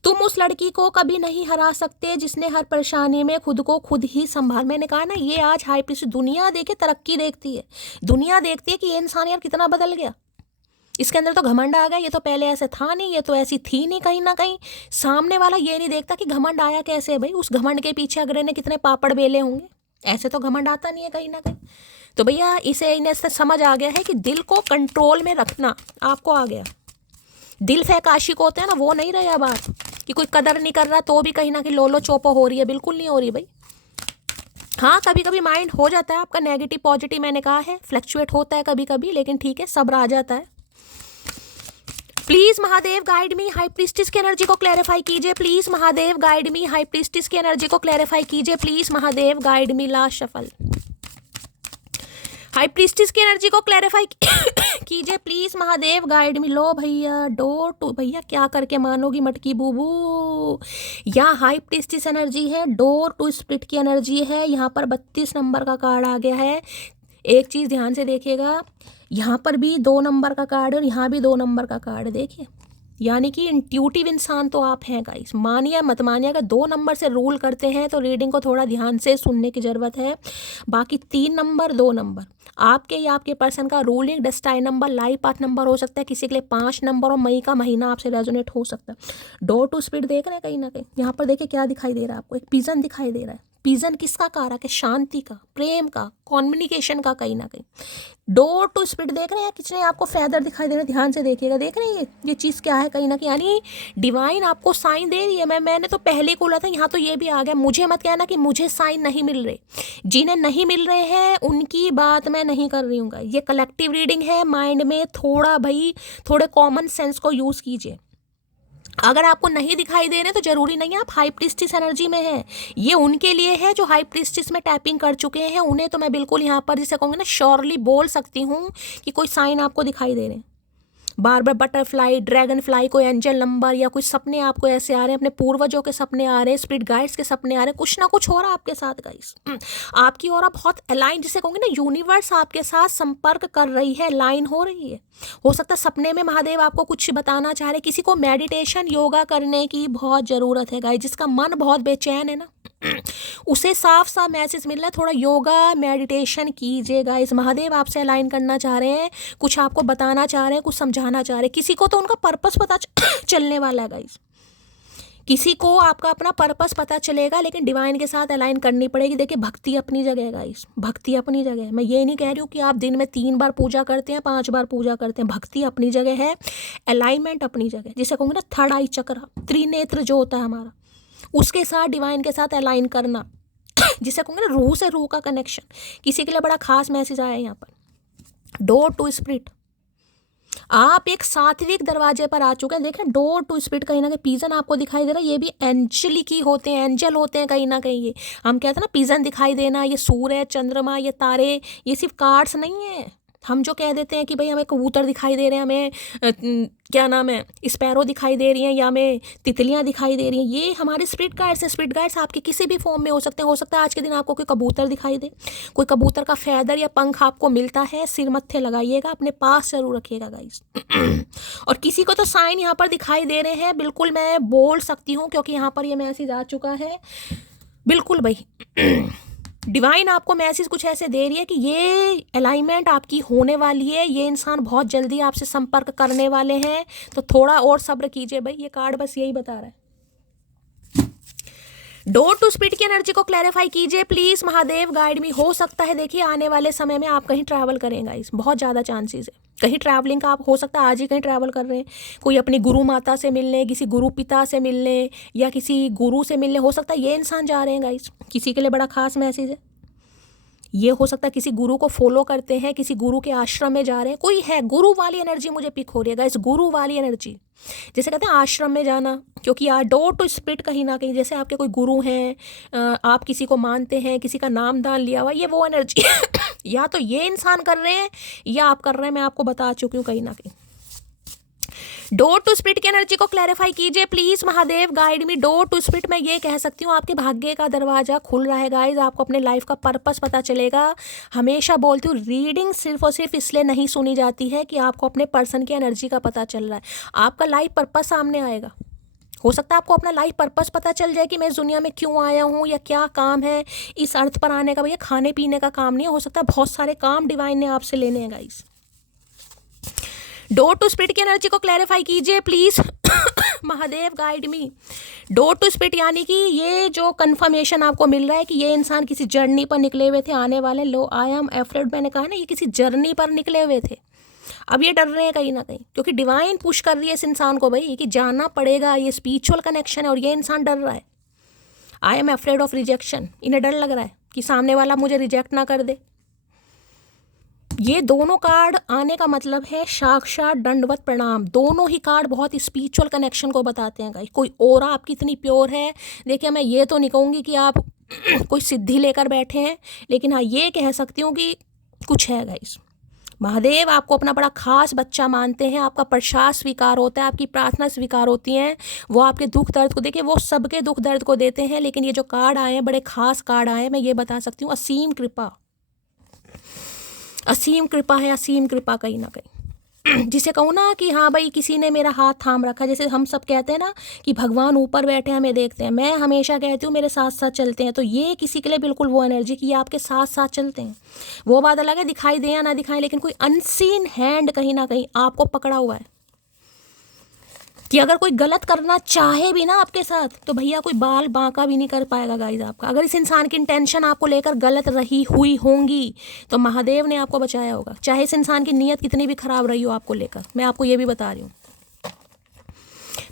तुम उस लड़की को कभी नहीं हरा सकते जिसने हर परेशानी में खुद को खुद ही संभाल। मैंने कहा ना, ये आज हाई प्रीस्ट दुनिया देखे तरक्की देखती है, दुनिया देखती है कि ये इंसान यार कितना बदल गया, इसके अंदर तो घमंड आ गया, ये तो पहले ऐसे था नहीं, ये तो ऐसी थी नहीं। कहीं ना कहीं सामने वाला ये नहीं देखता कि घमंड आया कैसे है भाई, उस घमंड के पीछे अगले ने कितने पापड़ बेले होंगे, ऐसे तो घमंड आता नहीं है कहीं ना कहीं। तो भैया इन्हें समझ आ गया है कि दिल को कंट्रोल में रखना आपको आ गया। दिल फेंक आशिक होते हैं ना, वो नहीं रहे अब आप, कि कोई कदर नहीं कर रहा तो भी कहीं ना कहीं लोलो चोपो हो रही है, बिल्कुल नहीं हो रही भाई। हाँ, कभी कभी माइंड हो जाता है आपका नेगेटिव पॉजिटिव, मैंने कहा है फ्लक्चुएट होता है कभी कभी, लेकिन ठीक है, सब्र आ जाता है। Please Mahadev guide me, high priestess की एनर्जी को क्लैरिफाई कीजिए। Please Mahadev guide me, high priestess की एनर्जी को क्लैरिफाई कीजिए। Please Mahadev guide me. Last shuffle, high priestess की एनर्जी को क्लैरिफाई कीजिए प्लीज महादेव गाइड मी। लो भैया, डोर टू, भैया क्या करके मानोगी मटकी बूबू, यहाँ हाई प्रीस्टिस एनर्जी है, डोर टू स्प्लिट की एनर्जी है। यहाँ पर 32 नंबर का कार्ड आ गया है। एक चीज़ ध्यान से देखिएगा, यहाँ पर भी 2 नंबर का कार्ड है और यहाँ भी 2 नंबर का कार्ड है, देखिए, यानी कि इंट्यूटिव इंसान तो आप हैं गाइस, मानिए मत मानिए। अगर 2 नंबर से रूल करते हैं तो रीडिंग को थोड़ा ध्यान से सुनने की ज़रूरत है। बाकी 3 नंबर 2 नंबर आपके या आपके पर्सन का ruling destined number, life path number हो सकता है, किसी के लिए 5 नंबर और मई का महीना आपसे रेजोनेट हो सकता है। डोर टू स्पीड देख रहे हैं कहीं ना कहीं, यहाँ पर देखिए क्या दिखाई दे रहा है आपको, एक पिजन दिखाई दे रहा है। पिजन किसका कारक है? शांति का, प्रेम का, कम्युनिकेशन का कहीं ना कहीं। डोर टू स्पीड देख रहे हैं, किसने आपको फेदर दिखाई दे रहा है, ध्यान से देखिएगा, देख रहे हैं ये चीज़ क्या है कहीं ना कहीं, यानी डिवाइन आपको साइन दे रही है। मैंने तो पहले बोला था, यहाँ तो ये भी आ गया। मुझे मत कहना कि मुझे साइन नहीं मिल रहे, जिन्हें नहीं मिल रहे हैं उनकी बात मैं नहीं कर रही हूँ। ये कलेक्टिव रीडिंग है, माइंड में थोड़ा भाई थोड़े कॉमन सेंस को यूज़ कीजिए। अगर आपको नहीं दिखाई दे रहे तो जरूरी नहीं है आप हाई प्रीस्टिस एनर्जी में है। ये उनके लिए है जो हाई प्रीस्टिस में टैपिंग कर चुके हैं, उन्हें तो मैं बिल्कुल यहाँ पर जिसे कहूँगी ना, श्योरली बोल सकती हूँ कि कोई साइन आपको दिखाई दे रहे हैं। बार बार बटरफ्लाई, ड्रैगन फ्लाई, कोई एंजल नंबर या कोई सपने आपको ऐसे आ रहे हैं, अपने पूर्वजों के सपने आ रहे हैं, स्पिरिट गाइड्स के सपने आ रहे हैं, कुछ ना कुछ हो रहा है आपके साथ गाइस। आपकी ऑरा बहुत अलाइन, जिसे कहूँगी ना यूनिवर्स आपके साथ संपर्क कर रही है, लाइन हो रही है। हो सकता है सपने में महादेव आपको कुछ बताना चाह रहे। किसी को मेडिटेशन योगा करने की बहुत ज़रूरत है गाइस, जिसका मन बहुत बेचैन है ना, उसे साफ साफ मैसेज मिल रहा है, थोड़ा योगा मेडिटेशन कीजिए गाइस। महादेव आपसे अलाइन करना चाह रहे हैं, कुछ आपको बताना चाह रहे हैं, कुछ समझाना चाह रहे हैं। किसी को तो उनका पर्पस पता चलने वाला है गाइस, किसी को आपका अपना पर्पस पता चलेगा, लेकिन डिवाइन के साथ अलाइन करनी पड़ेगी। देखिए भक्ति अपनी जगह है गाइस, भक्ति अपनी जगह है। मैं ये नहीं कह रही हूँ कि आप दिन में 3 बार पूजा करते हैं, 5 बार पूजा करते हैं। भक्ति अपनी जगह है, अलाइनमेंट अपनी जगह, जिसे कहूँगी ना थर्ड आई चक्र, त्रिनेत्र जो होता है हमारा, उसके साथ डिवाइन के साथ अलाइन करना, जिसे कहूँगे ना रूह से रूह का कनेक्शन। किसी के लिए बड़ा खास मैसेज आया है यहाँ पर, डोर टू स्पिरिट। आप एक सात्विक दरवाजे पर आ चुके हैं। देखें डोर टू स्पिरिट, कहीं ना कहीं पिजन आपको दिखाई दे रहा है, ये भी एंजलिक ही होते हैं, एंजल होते हैं कहीं ना कहीं। ये हम कहते हैं ना पिजन दिखाई देना, ये सूर्य, चंद्रमा, ये तारे, ये सिर्फ कार्ड्स नहीं है। हम जो कह देते हैं कि भाई हमें कबूतर दिखाई दे रहे हैं, हमें क्या नाम है स्पैरो दिखाई दे रही हैं, या हमें तितलियां दिखाई दे रही हैं, ये हमारे स्पिरिट गाइड्स हैं। स्पिरिट गाइड्स आपके किसी भी फॉर्म में हो सकते हैं। हो सकता है आज के दिन आपको कोई कबूतर दिखाई दे, कोई कबूतर का फैदर या पंख आपको मिलता है, सिर मत्थे लगाइएगा, अपने पास जरूर रखिएगा गाइस। और किसी को तो साइन यहाँ पर दिखाई दे रहे हैं, बिल्कुल मैं बोल सकती हूँ क्योंकि यहाँ पर ये मैसेज आ चुका है। बिल्कुल भाई डिवाइन आपको मैसेज कुछ ऐसे दे रही है कि ये अलाइनमेंट आपकी होने वाली है, ये इंसान बहुत जल्दी आपसे संपर्क करने वाले हैं, तो थोड़ा और सब्र कीजिए भाई। ये कार्ड बस यही बता रहा है। डोर टू स्पिरिट की एनर्जी को क्लैरिफाई कीजिए प्लीज, महादेव गाइड मी। हो सकता है देखिए आने वाले समय में आप कहीं ट्रैवल करेंगे, इस बहुत ज़्यादा चांसेस है कहीं ट्रैवलिंग का। आप हो सकता है आज ही कहीं ट्रैवल कर रहे हैं, कोई अपनी गुरु माता से मिलने, किसी गुरु पिता से मिलने, या किसी गुरु से मिलने। हो सकता है ये इंसान जा रहे हैं गाइस, किसी के लिए बड़ा खास मैसेज है। ये हो सकता है किसी गुरु को फॉलो करते हैं, किसी गुरु के आश्रम में जा रहे हैं, कोई है गुरु वाली एनर्जी मुझे पिक हो रही है गाइस, गुरु वाली एनर्जी, जैसे कहते हैं आश्रम में जाना। क्योंकि यार डोर टू स्पिरिट कहीं ना कहीं, जैसे आपके कोई गुरु हैं, आप किसी को मानते हैं, किसी का नाम दान लिया हुआ, ये वो एनर्जी या तो ये इंसान कर रहे हैं या आप कर रहे हैं, मैं आपको बता चुकी हूँ कहीं ना कहीं। डोर टू स्पिरिट की एनर्जी को क्लैरिफाई कीजिए please, Mahadev guide me. Door to spirit मैं ये कह सकती हूँ आपके भाग्य का दरवाजा खुल रहा है गाइज, आपको अपने लाइफ का पर्पस पता चलेगा। हमेशा बोलती हूँ रीडिंग सिर्फ और सिर्फ इसलिए नहीं सुनी जाती है कि आपको अपने पर्सन की एनर्जी का पता चल रहा है, आपका लाइफ पर्पस सामने आएगा। हो सकता है आपको अपना लाइफ पर्पस पता चल जाए कि मैं इस दुनिया में क्यों आया हूँ या क्या काम है इस अर्थ पर आने का। भैया खाने पीने का काम नहीं है, हो सकता है बहुत सारे काम डिवाइन ने आपसे लेने हैं गाइज। डोर टू स्पिरिट की एनर्जी को क्लैरिफाई कीजिए please Mahadev guide me. Door to spirit यानी कि ये जो कंफर्मेशन आपको मिल रहा है कि ये इंसान किसी जर्नी पर निकले हुए थे, आने वाले लो आई एम अफ्रेड, मैंने कहा ना ये किसी जर्नी पर निकले हुए थे, अब ये डर रहे हैं कहीं ना कहीं, क्योंकि डिवाइन पुश कर रही है इस इंसान को भाई कि जाना पड़ेगा, ये स्पिरिचुअल कनेक्शन है। और ये इंसान डर रहा है, I am afraid of rejection, इन्हें डर लग रहा है कि सामने वाला मुझे रिजेक्ट ना कर दे। ये दोनों कार्ड आने का मतलब है साक्षात दंडवत प्रणाम। दोनों ही कार्ड बहुत स्पिरिचुअल कनेक्शन को बताते हैं गाइस। कोई ऑरा आपकी इतनी प्योर है, देखिए मैं ये तो नहीं कहूँगी कि आप कोई सिद्धि लेकर बैठे हैं, लेकिन हाँ ये कह सकती हूँ कि कुछ है गाइस। महादेव आपको अपना बड़ा खास बच्चा मानते हैं, आपका प्रसाद स्वीकार होता है, आपकी प्रार्थना स्वीकार होती हैं, वो आपके दुख दर्द को, देखिए वो सबके दुख दर्द को देते हैं। लेकिन ये जो कार्ड आए हैं बड़े खास कार्ड आए हैं, मैं ये बता सकती हूँ असीम कृपा, असीम कृपा है, असीम कृपा कहीं ना कहीं जिसे कहूँ ना कि हाँ भाई किसी ने मेरा हाथ थाम रखा। जैसे हम सब कहते हैं ना कि भगवान ऊपर बैठे हमें देखते हैं, मैं हमेशा कहती हूँ मेरे साथ साथ चलते हैं। तो ये किसी के लिए बिल्कुल वो एनर्जी कि ये आपके साथ साथ चलते हैं। वो बात अलग है दिखाई दे या ना दिखाएं, लेकिन कोई अनसीन हैंड कहीं ना कहीं आपको पकड़ा हुआ है कि अगर कोई गलत करना चाहे भी ना आपके साथ, तो भैया कोई बाल बांका भी नहीं कर पाएगा गाइज आपका। अगर इस इंसान की इंटेंशन आपको लेकर गलत रही हुई होंगी तो महादेव ने आपको बचाया होगा, चाहे इस इंसान की नीयत कितनी भी खराब रही हो आपको लेकर। मैं आपको ये भी बता रही हूँ।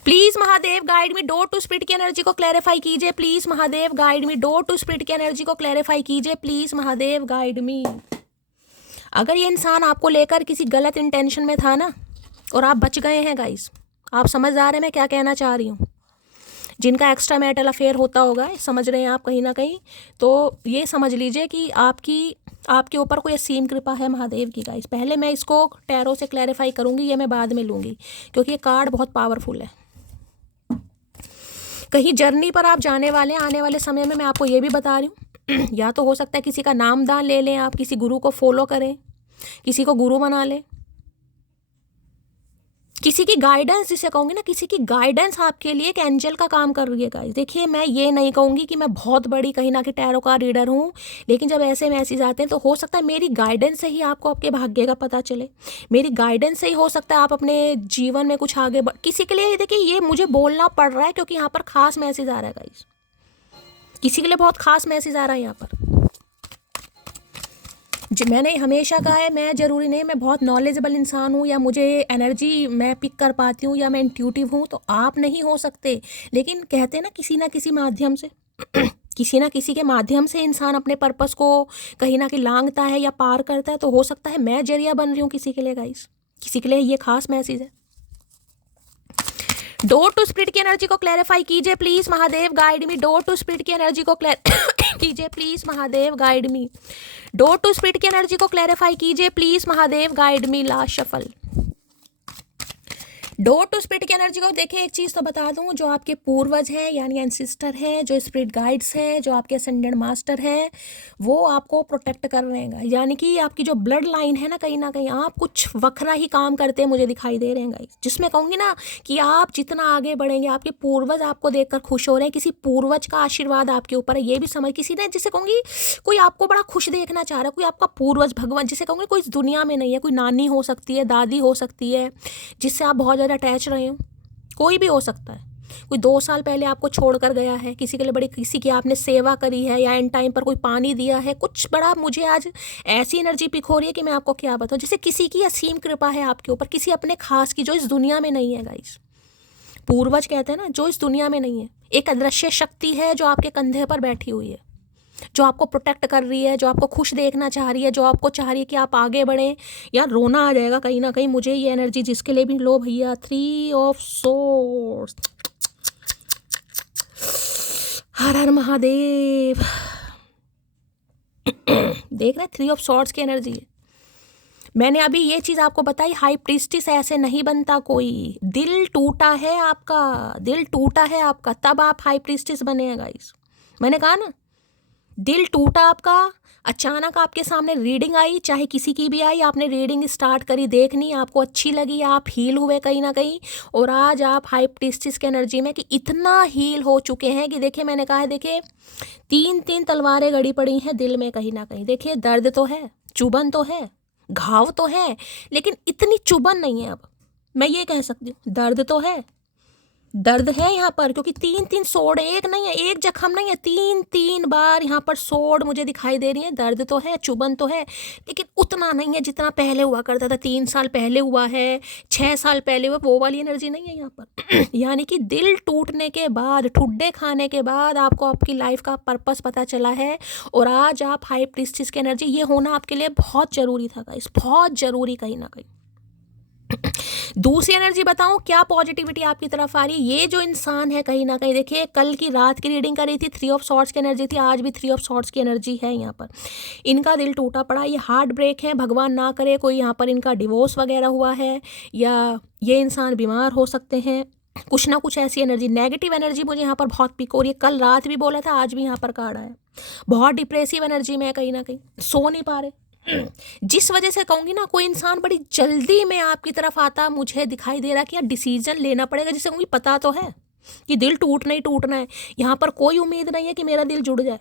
Please Mahadev guide me. Door to spirit की एनर्जी को क्लैरिफाई कीजिए please, Mahadev guide me. Door to spirit की एनर्जी को क्लैरिफाई कीजिए प्लीज, महादेव गाइड मी। अगर ये इंसान आपको लेकर किसी गलत इंटेंशन में था ना और आप बच गए हैं गाइस, आप समझ आ रहे हैं मैं क्या कहना चाह रही हूँ। जिनका एक्स्ट्रा मैरिटल अफेयर होता होगा, समझ रहे हैं आप कहीं ना कहीं, तो ये समझ लीजिए कि आपकी आपके ऊपर कोई असीम कृपा है महादेव की गाइस। पहले मैं इसको टैरो से क्लैरिफाई करूंगी, ये मैं बाद में लूंगी क्योंकि ये कार्ड बहुत पावरफुल है। कहीं जर्नी पर आप जाने वाले हैं आने वाले समय में, मैं आपको ये भी बता रही हूँ। या तो हो सकता है किसी का नाम दान ले लें आप, किसी गुरु को फॉलो करें, किसी को गुरु बना लें, किसी की गाइडेंस जिसे कहूँगी ना, किसी की गाइडेंस आपके लिए एक एंजल का काम कर रही है गाइस। देखिए मैं ये नहीं कहूँगी कि मैं बहुत बड़ी कहीं ना कहीं टैरो का रीडर हूँ, लेकिन जब ऐसे मैसेज आते हैं तो हो सकता है मेरी गाइडेंस से ही आपको आपके भाग्य का पता चले, मेरी गाइडेंस से ही हो सकता है आप अपने जीवन में कुछ आगे किसी के लिए। देखिए ये मुझे बोलना पड़ रहा है क्योंकि यहाँ पर खास मैसेज आ रहा है गाइस, किसी के लिए बहुत खास मैसेज आ रहा है यहाँ पर। मैंने हमेशा कहा है, मैं ज़रूरी नहीं मैं बहुत नॉलेजेबल इंसान हूँ या मुझे एनर्जी मैं पिक कर पाती हूँ या मैं इंट्यूटिव हूँ, तो आप नहीं हो सकते। लेकिन कहते हैं ना किसी ना किसी माध्यम से किसी ना किसी के माध्यम से इंसान अपने पर्पस को कहीं ना कहीं लांघता है या पार करता है। तो हो सकता है मैं जरिया बन रही हूँ किसी के लिए गाइस, किसी के लिए ये खास मैसेज है। डोर टू स्पिरिट की एनर्जी को क्लैरिफाई कीजिए please Mahadev, guide me. Door to spirit की एनर्जी को कीजिए please Mahadev, guide me. Door to spirit की एनर्जी को क्लैरिफाई कीजिए please Mahadev, guide me. Last shuffle. Door to spirit की एनर्जी को देखिए, एक चीज़ तो बता दूं, जो आपके पूर्वज हैं यानी एंसिस्टर हैं, जो स्पिरिट गाइड्स हैं, जो आपके असेंडेंट मास्टर हैं, वो आपको प्रोटेक्ट कर रहे हैं। यानी कि आपकी जो ब्लड लाइन है ना कहीं आप कुछ वखरा ही काम करते हैं मुझे दिखाई दे रहे हैं गाइस, जिसमें कहूँगी ना कि आप जितना आगे बढ़ेंगे आपके पूर्वज आपको देखकर खुश हो रहे हैं, किसी पूर्वज का आशीर्वाद आपके ऊपर है। ये भी समझ, किसी ने जिसे कहूँगी कोई आपको बड़ा खुश देखना चाह रहा है, कोई आपका पूर्वज भगवान जिसे कहूँगी कोई इस दुनिया में नहीं है, कोई नानी हो सकती है, दादी हो सकती है जिससे आप बहुत अटैच रहे हो, कोई भी हो सकता है। कोई 2 साल पहले आपको छोड़कर गया है, किसी के लिए बड़ी, किसी की आपने सेवा करी है या एंड टाइम पर कोई पानी दिया है, कुछ बड़ा। मुझे आज ऐसी एनर्जी पिक हो रही है कि मैं आपको क्या बताऊं, जैसे किसी की असीम कृपा है आपके ऊपर, किसी अपने खास की जो इस दुनिया में नहीं है गाइस। पूर्वज कहते हैं ना जो इस दुनिया में नहीं है, एक अदृश्य शक्ति है जो आपके कंधे पर बैठी हुई है, जो आपको प्रोटेक्ट कर रही है, जो आपको खुश देखना चाह रही है, जो आपको चाह रही है कि आप आगे बढ़ें। यार रोना आ जाएगा कहीं ना कहीं मुझे ये एनर्जी, जिसके लिए भी लो भैया। 3 ऑफ सोर्ड्स, हर हर महादेव। देख रहे 3 ऑफ सोर्ड्स की एनर्जी है। मैंने अभी ये चीज़ आपको बताई, हाई प्रीस्टिस ऐसे नहीं बनता कोई। दिल टूटा है आपका, दिल टूटा है आपका, तब आप हाई प्रीस्टिस बने हैं गाइस। मैंने कहा ना दिल टूटा आपका, अचानक आपके सामने रीडिंग आई, चाहे किसी की भी आई, आपने रीडिंग स्टार्ट करी देखनी, आपको अच्छी लगी, आप हील हुए कहीं ना कहीं, और आज आप हाई प्रीस्टिस की एनर्जी में कि इतना हील हो चुके हैं कि देखिए मैंने कहा है, देखिए 3 तलवारें गड़ी पड़ी हैं दिल में कहीं ना कहीं। देखिए दर्द तो है, चुभन तो है, घाव तो है, लेकिन इतनी चुभन नहीं है। अब मैं ये कह सकती हूँ दर्द तो है, दर्द है यहाँ पर, क्योंकि 3 सोड, एक नहीं है, एक जख्म नहीं है, 3 बार यहाँ पर सोड मुझे दिखाई दे रही है। दर्द तो है, चुभन तो है, लेकिन उतना नहीं है जितना पहले हुआ करता था। 3 साल पहले हुआ है, 6 साल पहले हुआ, वो वाली एनर्जी नहीं है यहाँ पर। यानी कि दिल टूटने के बाद, ठुड्डे खाने के बाद आपको आपकी लाइफ का पर्पस पता चला है, और आज आप हाई प्रीस्टिस की एनर्जी, ये होना आपके लिए बहुत ज़रूरी था गाइस, बहुत ज़रूरी कहीं ना कहीं। दूसरी एनर्जी बताऊं क्या पॉजिटिविटी आपकी तरफ आ रही है। ये जो इंसान है कहीं ना कहीं, देखिए कल की रात की रीडिंग करी थी, 3 ऑफ सॉर्ड्स की एनर्जी थी, आज भी 3 ऑफ सॉर्ड्स की एनर्जी है यहाँ पर। इनका दिल टूटा पड़ा, ये हार्ट ब्रेक है, भगवान ना करे कोई यहाँ पर इनका डिवोर्स वगैरह हुआ है, या ये इंसान बीमार हो सकते हैं, कुछ ना कुछ ऐसी एनर्जी, नेगेटिव एनर्जी मुझे यहाँ पर बहुत पिक हो रही है। कल रात भी बोला था, आज भी यहाँ पर कार्ड आया, बहुत डिप्रेसिव एनर्जी में कहीं ना कहीं, सो नहीं पा रहे। जिस वजह से कहूँगी ना कोई इंसान बड़ी जल्दी में आपकी तरफ आता मुझे दिखाई दे रहा कि यार डिसीजन लेना पड़ेगा, जिसे कहूँगी पता तो है कि दिल टूटना ही टूटना है, यहाँ पर कोई उम्मीद नहीं है कि मेरा दिल जुड़ जाए।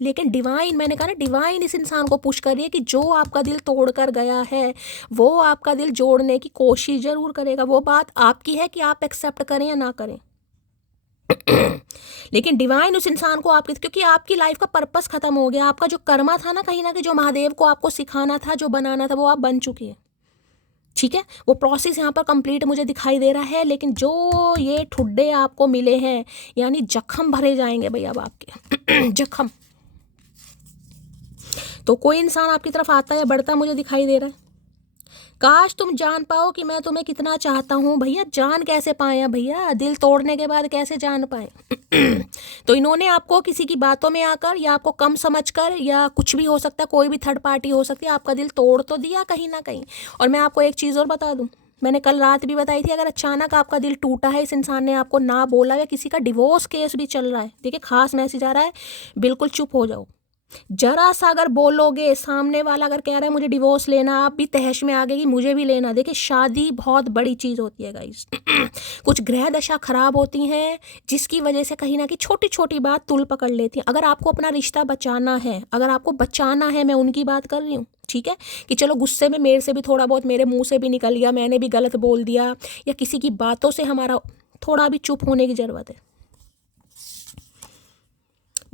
लेकिन डिवाइन, मैंने कहा ना डिवाइन इस इंसान को पुश कर रही है कि जो आपका दिल तोड़ कर गया है वो आपका दिल जोड़ने की कोशिश ज़रूर करेगा। वो बात आपकी है कि आप एक्सेप्ट करें या ना करें। लेकिन डिवाइन उस इंसान को आपके, क्योंकि आपकी लाइफ का पर्पस खत्म हो गया, आपका जो कर्मा था ना कहीं ना कहीं, जो महादेव को आपको सिखाना था, जो बनाना था, वो आप बन चुकी है। ठीक है, वो प्रोसेस यहाँ पर कंप्लीट मुझे दिखाई दे रहा है। लेकिन जो ये ठुड्डे आपको मिले हैं, यानी जख्म भरे जाएंगे भैया अब आपके जख्म। तो कोई इंसान आपकी तरफ आता है बढ़ता मुझे दिखाई दे रहा है, काश तुम जान पाओ कि मैं तुम्हें कितना चाहता हूँ। भैया जान कैसे पाए भैया, दिल तोड़ने के बाद कैसे जान पाए? तो इन्होंने आपको किसी की बातों में आकर या आपको कम समझकर या कुछ भी हो सकता है, कोई भी थर्ड पार्टी हो सकती है, आपका दिल तोड़ तो दिया कहीं ना कहीं। और मैं आपको एक चीज़ और बता दूँ, मैंने कल रात भी बताई थी, अगर अचानक आपका दिल टूटा है, इस इंसान ने आपको ना बोला या किसी का डिवोर्स केस भी चल रहा है, देखिए खास मैसेज आ रहा है, बिल्कुल चुप हो जाओ। जरा सा अगर बोलोगे, सामने वाला अगर कह रहा है मुझे डिवोर्स लेना, आप भी तहश में आ गए कि मुझे भी लेना। देखिए शादी बहुत बड़ी चीज़ होती है गाइस। कुछ ग्रह दशा खराब होती हैं जिसकी वजह से कहीं ना कहीं छोटी छोटी बात तुल पकड़ लेती है। अगर आपको अपना रिश्ता बचाना है, अगर आपको बचाना है, मैं उनकी बात कर रही हूँ, ठीक है, कि चलो गुस्से में मेरे से भी थोड़ा बहुत, मेरे मुंह से भी निकल गया, मैंने भी गलत बोल दिया, या किसी की बातों से हमारा थोड़ा भी चुप होने की ज़रूरत है।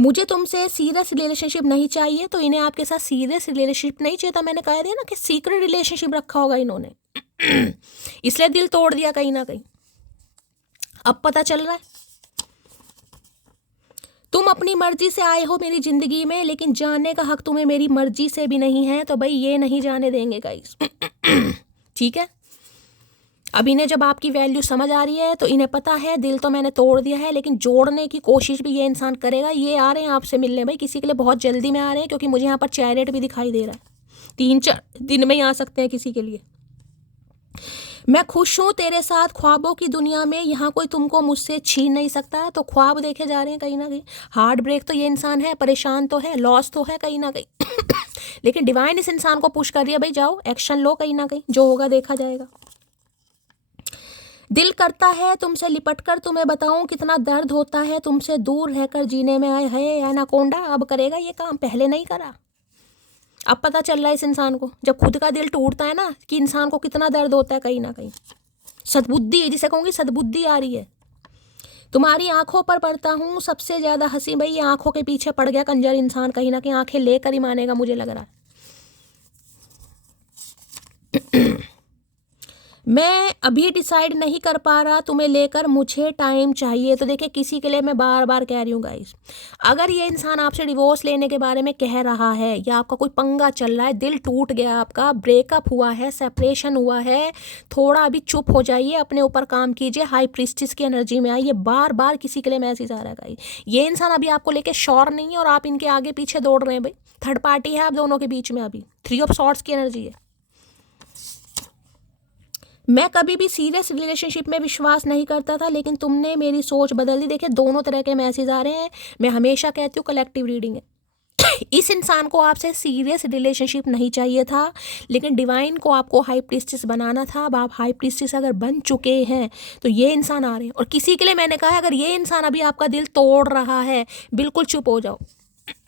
मुझे तुमसे सीरियस रिलेशनशिप नहीं चाहिए, तो इन्हें आपके साथ सीरियस रिलेशनशिप नहीं चाहिए था। मैंने कहा दिया ना कि सीक्रेट रिलेशनशिप रखा होगा इन्होंने, इसलिए दिल तोड़ दिया कहीं ना कहीं। अब पता चल रहा है तुम अपनी मर्जी से आए हो मेरी जिंदगी में, लेकिन जानने का हक तुम्हें मेरी मर्जी से भी नहीं है, तो भाई ये नहीं जाने देंगे गाइस। ठीक है, अब इन्हें जब आपकी वैल्यू समझ आ रही है तो इन्हें पता है दिल तो मैंने तोड़ दिया है, लेकिन जोड़ने की कोशिश भी ये इंसान करेगा। ये आ रहे हैं आपसे मिलने भाई, किसी के लिए बहुत जल्दी में आ रहे हैं, क्योंकि मुझे यहाँ पर चैरेट भी दिखाई दे रहा है, 3-4 दिन में ही आ सकते हैं किसी के लिए। मैं खुश हूँ तेरे साथ ख्वाबों की दुनिया में, यहाँ कोई तुमको मुझसे छीन नहीं सकता। तो ख्वाब देखे जा रहे हैं कहीं ना कहीं। हार्ट ब्रेक तो ये इंसान है, परेशान तो है, लॉस तो है कहीं ना कहीं। लेकिन डिवाइन इस इंसान को पुश कर रही है, भाई जाओ एक्शन लो, कहीं ना कहीं जो होगा देखा जाएगा। दिल करता है तुमसे लिपटकर तुम्हें बताऊं कितना दर्द होता है तुमसे दूर रहकर जीने में। आए है एनाकोंडा, अब करेगा ये काम, पहले नहीं करा। अब पता चल रहा है इस इंसान को, जब खुद का दिल टूटता है ना, कि इंसान को कितना दर्द होता है कहीं ना कहीं। सद्बुद्धि, जिसे कहूँगी सद्बुद्धि आ रही है। तुम्हारी आंखों पर पड़ता हूँ सबसे ज्यादा हंसी। भाई ये आंखों के पीछे पड़ गया कंजर इंसान, कहीं ना कहीं आंखें लेकर ही मानेगा, मुझे लग रहा है। मैं अभी डिसाइड नहीं कर पा रहा तुम्हें लेकर, मुझे टाइम चाहिए। तो देखिए किसी के लिए मैं बार बार कह रही हूँ गाइस, अगर ये इंसान आपसे डिवोर्स लेने के बारे में कह रहा है, या आपका कोई पंगा चल रहा है, दिल टूट गया आपका, ब्रेकअप हुआ है, सेपरेशन हुआ है, थोड़ा अभी चुप हो जाइए, अपने ऊपर काम कीजिए, हाई प्रीस्टिस की एनर्जी में आइए। बार बार किसी के लिए मैसेज आ रहा है गाइस। ये इंसान अभी आपको लेके श्योर नहीं है और आप इनके आगे पीछे दौड़ रहे हैं। भाई थर्ड पार्टी है आप दोनों के बीच में, अभी 3 ऑफ सॉर्ड्स की एनर्जी है। मैं कभी भी सीरियस रिलेशनशिप में विश्वास नहीं करता था, लेकिन तुमने मेरी सोच बदल दी। देखिए दोनों तरह के मैसेज आ रहे हैं। मैं हमेशा कहती हूँ कलेक्टिव रीडिंग है। इस इंसान को आपसे सीरियस रिलेशनशिप नहीं चाहिए था, लेकिन डिवाइन को आपको हाई प्रीस्टिस बनाना था। अब आप हाई प्रीस्टिस अगर बन चुके हैं तो ये इंसान आ रहे हैं। और किसी के लिए मैंने कहा है, अगर ये इंसान अभी आपका दिल तोड़ रहा है, बिल्कुल चुप हो जाओ।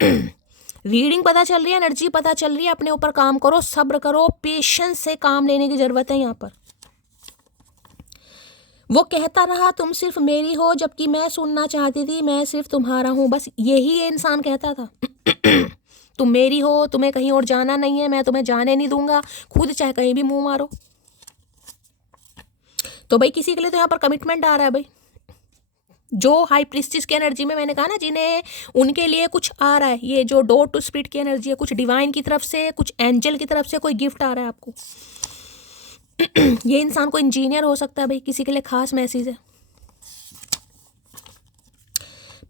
रीडिंग पता चल रही है, एनर्जी पता चल रही है, अपने ऊपर काम करो, सब्र करो, पेशेंस से काम लेने की जरूरत है यहाँ पर। वो कहता रहा तुम सिर्फ मेरी हो, जबकि मैं सुनना चाहती थी मैं सिर्फ तुम्हारा हूं। बस यही ये इंसान कहता था। तुम मेरी हो, तुम्हें कहीं और जाना नहीं है, मैं तुम्हें जाने नहीं दूंगा, खुद चाहे कहीं भी मुंह मारो। तो भाई किसी के लिए तो यहाँ पर कमिटमेंट आ रहा है भाई, जो हाई प्रीस्टिस की एनर्जी में मैंने कहा ना, जिन्हें उनके लिए कुछ आ रहा है, ये जो डोर टू स्पिरिट की एनर्जी है, कुछ डिवाइन की तरफ से, कुछ एंजल की तरफ से कोई गिफ्ट आ रहा है आपको। ये इंसान को इंजीनियर हो सकता है भाई, किसी के लिए खास मैसेज है।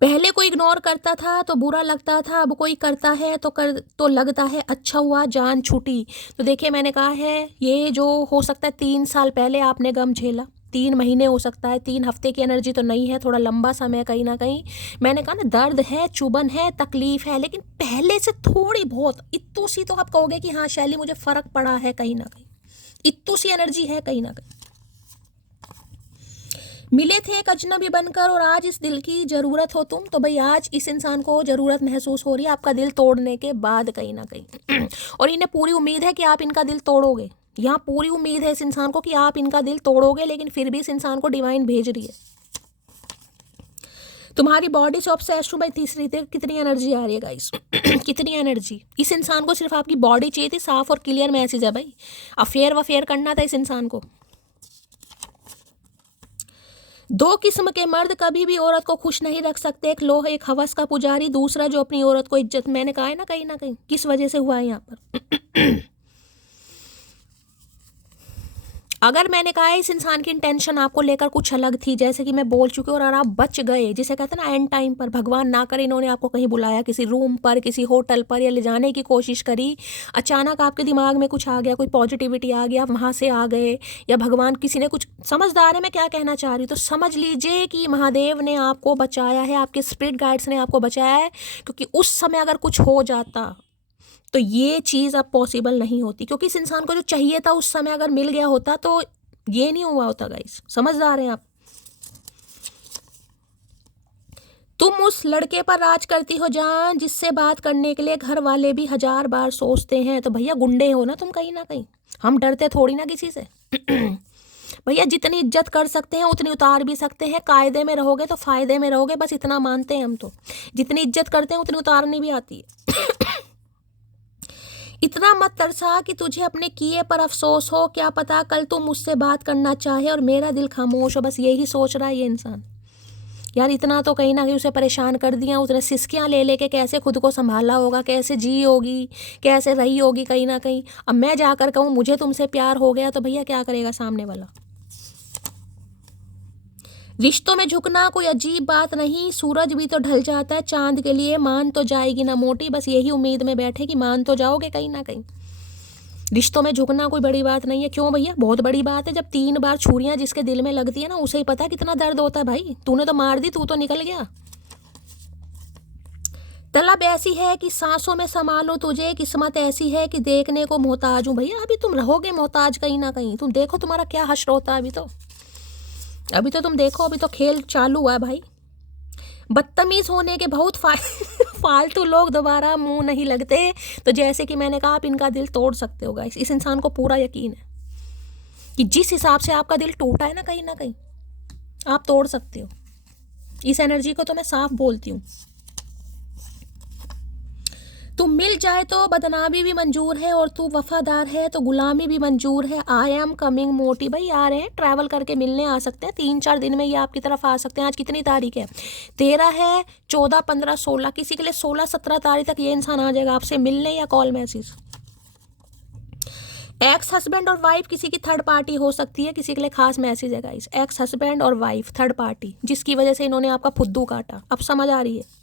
पहले कोई इग्नोर करता था तो बुरा लगता था, अब कोई करता है तो लगता है अच्छा हुआ जान छूटी। तो देखिए मैंने कहा है, ये जो हो सकता है 3 साल पहले आपने गम झेला, 3 महीने हो सकता है, 3 हफ्ते की एनर्जी तो नहीं है, थोड़ा लंबा समय कहीं ना कहीं। मैंने कहा ना, दर्द है, चुभन है, तकलीफ है, लेकिन पहले से थोड़ी बहुत इतू सी तो आप कहोगे कि हाँ शैली मुझे फर्क पड़ा है, कहीं ना कहीं इतू सी एनर्जी है कहीं ना कहीं। मिले थे एक अजनबी बनकर और आज इस दिल की जरूरत हो तुम। तो भाई आज इस इंसान को जरूरत महसूस हो रही है आपका दिल तोड़ने के बाद कहीं ना कहीं। और इन्हें पूरी उम्मीद है कि आप इनका दिल तोड़ोगे। यहाँ पूरी उम्मीद है इस इंसान को कि आप इनका दिल तोड़ोगे, लेकिन फिर भी इस इंसान को डिवाइन भेज रही है। तुम्हारी बॉडी से ऑब्सेस्ड हूं भाई, तीसरी थे, कितनी एनर्जी आ रही है गाइस। कितनी एनर्जी। इस इंसान को सिर्फ आपकी बॉडी चाहिए थी, साफ और क्लियर मैसेज है भाई। अफेयर वफेयर करना था इस इंसान को। 2 किस्म के मर्द कभी भी औरत को खुश नहीं रख सकते, एक लोह, एक हवस का पुजारी, दूसरा जो अपनी औरत को इज्जत। मैंने कहा है ना कहीं किस वजह से हुआ है यहाँ पर। अगर मैंने कहा है इस इंसान की इंटेंशन आपको लेकर कुछ अलग थी, जैसे कि मैं बोल चुकी हूँ, और आप बच गए, जिसे कहते हैं ना एंड टाइम पर, भगवान ना करे इन्होंने आपको कहीं बुलाया किसी रूम पर, किसी होटल पर, या ले जाने की कोशिश करी, अचानक आपके दिमाग में कुछ आ गया, कोई पॉजिटिविटी आ गया, आप वहाँ से आ गए, या भगवान किसी ने कुछ, समझदार है मैं क्या कहना चाह रही हूँ, तो समझ लीजिए कि महादेव ने आपको बचाया है, आपके स्पिरिट गाइड्स ने आपको बचाया है, क्योंकि उस समय अगर कुछ हो जाता तो ये चीज़ अब पॉसिबल नहीं होती, क्योंकि इस इंसान को जो चाहिए था उस समय अगर मिल गया होता तो ये नहीं हुआ होता गाइस। समझदार हैं आप। तुम उस लड़के पर राज करती हो जान, जिससे बात करने के लिए घर वाले भी 1000 बार सोचते हैं। तो भैया गुंडे हो ना तुम कहीं ना कहीं, हम डरते थोड़ी ना किसी से। भैया जितनी इज्जत कर सकते हैं उतनी उतार भी सकते हैं, कायदे में रहोगे तो फायदे में रहोगे, बस इतना मानते हैं हम तो। जितनी इज्जत करते हैं उतनी उतारनी भी आती है। इतना मत तरसा कि तुझे अपने किए पर अफसोस हो, क्या पता कल तुम मुझसे बात करना चाहे और मेरा दिल खामोश हो। बस यही सोच रहा है ये इंसान। यार इतना तो कहीं ना कहीं उसे परेशान कर दिया, उसने सिस्कियाँ ले लेके कैसे खुद को संभाला होगा, कैसे जी होगी, कैसे रही होगी कहीं ना कहीं। अब मैं जाकर कहूँ मुझे तुमसे प्यार हो गया, तो भैया क्या करेगा सामने वाला। रिश्तों में झुकना कोई अजीब बात नहीं, सूरज भी तो ढल जाता है चांद के लिए, मान तो जाएगी ना मोटी। बस यही उम्मीद में बैठे कि मान तो जाओगे कहीं ना कहीं। रिश्तों में झुकना कोई बड़ी बात नहीं है। क्यों भैया, बहुत बड़ी बात है। जब 3 बार छुरियां जिसके दिल में लगती है ना, उसे ही पता कितना दर्द होता है भाई। तूने तो मार दी, तू तो निकल गया। तलब ऐसी है कि सांसों में संभालो तुझे, किस्मत ऐसी है कि देखने को मोहताज हूँ। भैया अभी तुम रहोगे मोहताज कहीं ना कहीं। तुम देखो तुम्हारा क्या हश्र होता है। अभी तो तुम देखो, अभी तो खेल चालू हुआ है भाई। बदतमीज होने के बहुत फालतू लोग दोबारा मुंह नहीं लगते। तो जैसे कि मैंने कहा, आप इनका दिल तोड़ सकते हो गाइस। इस इंसान को पूरा यकीन है कि जिस हिसाब से आपका दिल टूटा है ना कहीं आप तोड़ सकते हो। इस एनर्जी को तो मैं साफ बोलती हूँ। तू मिल जाए तो बदनामी भी मंजूर है, और तू वफादार है तो गुलामी भी मंजूर है। आई एम कमिंग मोटी। भाई आ रहे हैं, ट्रैवल करके मिलने आ सकते हैं। 3-4 दिन में ये आपकी तरफ आ सकते हैं। आज कितनी तारीख है? 13 है, 14, 15, 16, किसी के लिए 16-17 तारीख तक ये इंसान आ जाएगा आपसे मिलने या कॉल मैसेज। एक्स हस्बैंड और वाइफ किसी की थर्ड पार्टी हो सकती है, किसी के लिए खास मैसेज है गाइस। एक्स हस्बैंड और वाइफ थर्ड पार्टी, जिसकी वजह से इन्होंने आपका फुद्दू काटा। अब समझ आ रही है?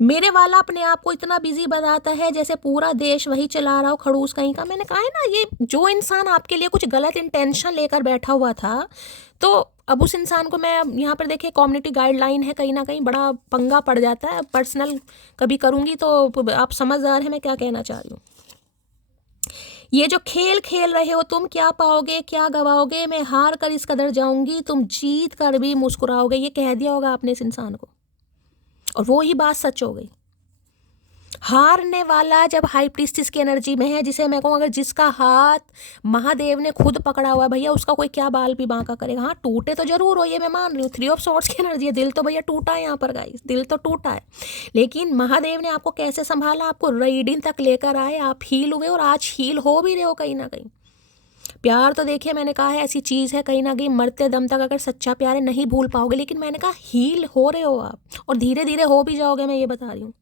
मेरे वाला अपने आप को इतना बिजी बताता है जैसे पूरा देश वही चला रहा हो, खड़ूस कहीं का। मैंने कहा है ना, ये जो इंसान आपके लिए कुछ गलत इंटेंशन लेकर बैठा हुआ था, तो अब उस इंसान को मैं यहाँ पर देखिए, कम्युनिटी गाइडलाइन है, कहीं ना कहीं बड़ा पंगा पड़ जाता है। पर्सनल कभी करूँगी तो आप समझदार हैं मैं क्या कहना चाह रही हूँ। ये जो खेल खेल रहे हो तुम, क्या पाओगे क्या गवाओगे। मैं हार कर इस कदर जाऊंगी, तुम जीत कर भी मुस्कुराओगे। ये कह दिया होगा आपने इस इंसान को, और वो ही बात सच हो गई। हारने वाला जब हाई प्रीस्टिस की एनर्जी में है, जिसे मैं कहूँ अगर जिसका हाथ महादेव ने खुद पकड़ा हुआ है, भैया उसका कोई क्या बाल भी बांका करेगा। हाँ टूटे तो जरूर हो, ये मैं मान रही हूँ। 3 ऑफ सॉर्ड्स की एनर्जी है। दिल तो भैया टूटा है यहाँ पर गाइस, दिल तो टूटा है। लेकिन महादेव ने आपको कैसे संभाला, आपको रीडिंग तक लेकर आए, आप हील हुए, और आज हील हो भी रहे हो कहीं ना कहीं। प्यार तो देखिए, मैंने कहा है ऐसी चीज़ है, कहीं ना कहीं मरते दम तक अगर सच्चा प्यार है नहीं भूल पाओगे। लेकिन मैंने कहा हील हो रहे हो आप, और धीरे धीरे हो भी जाओगे, मैं ये बता रही हूँ।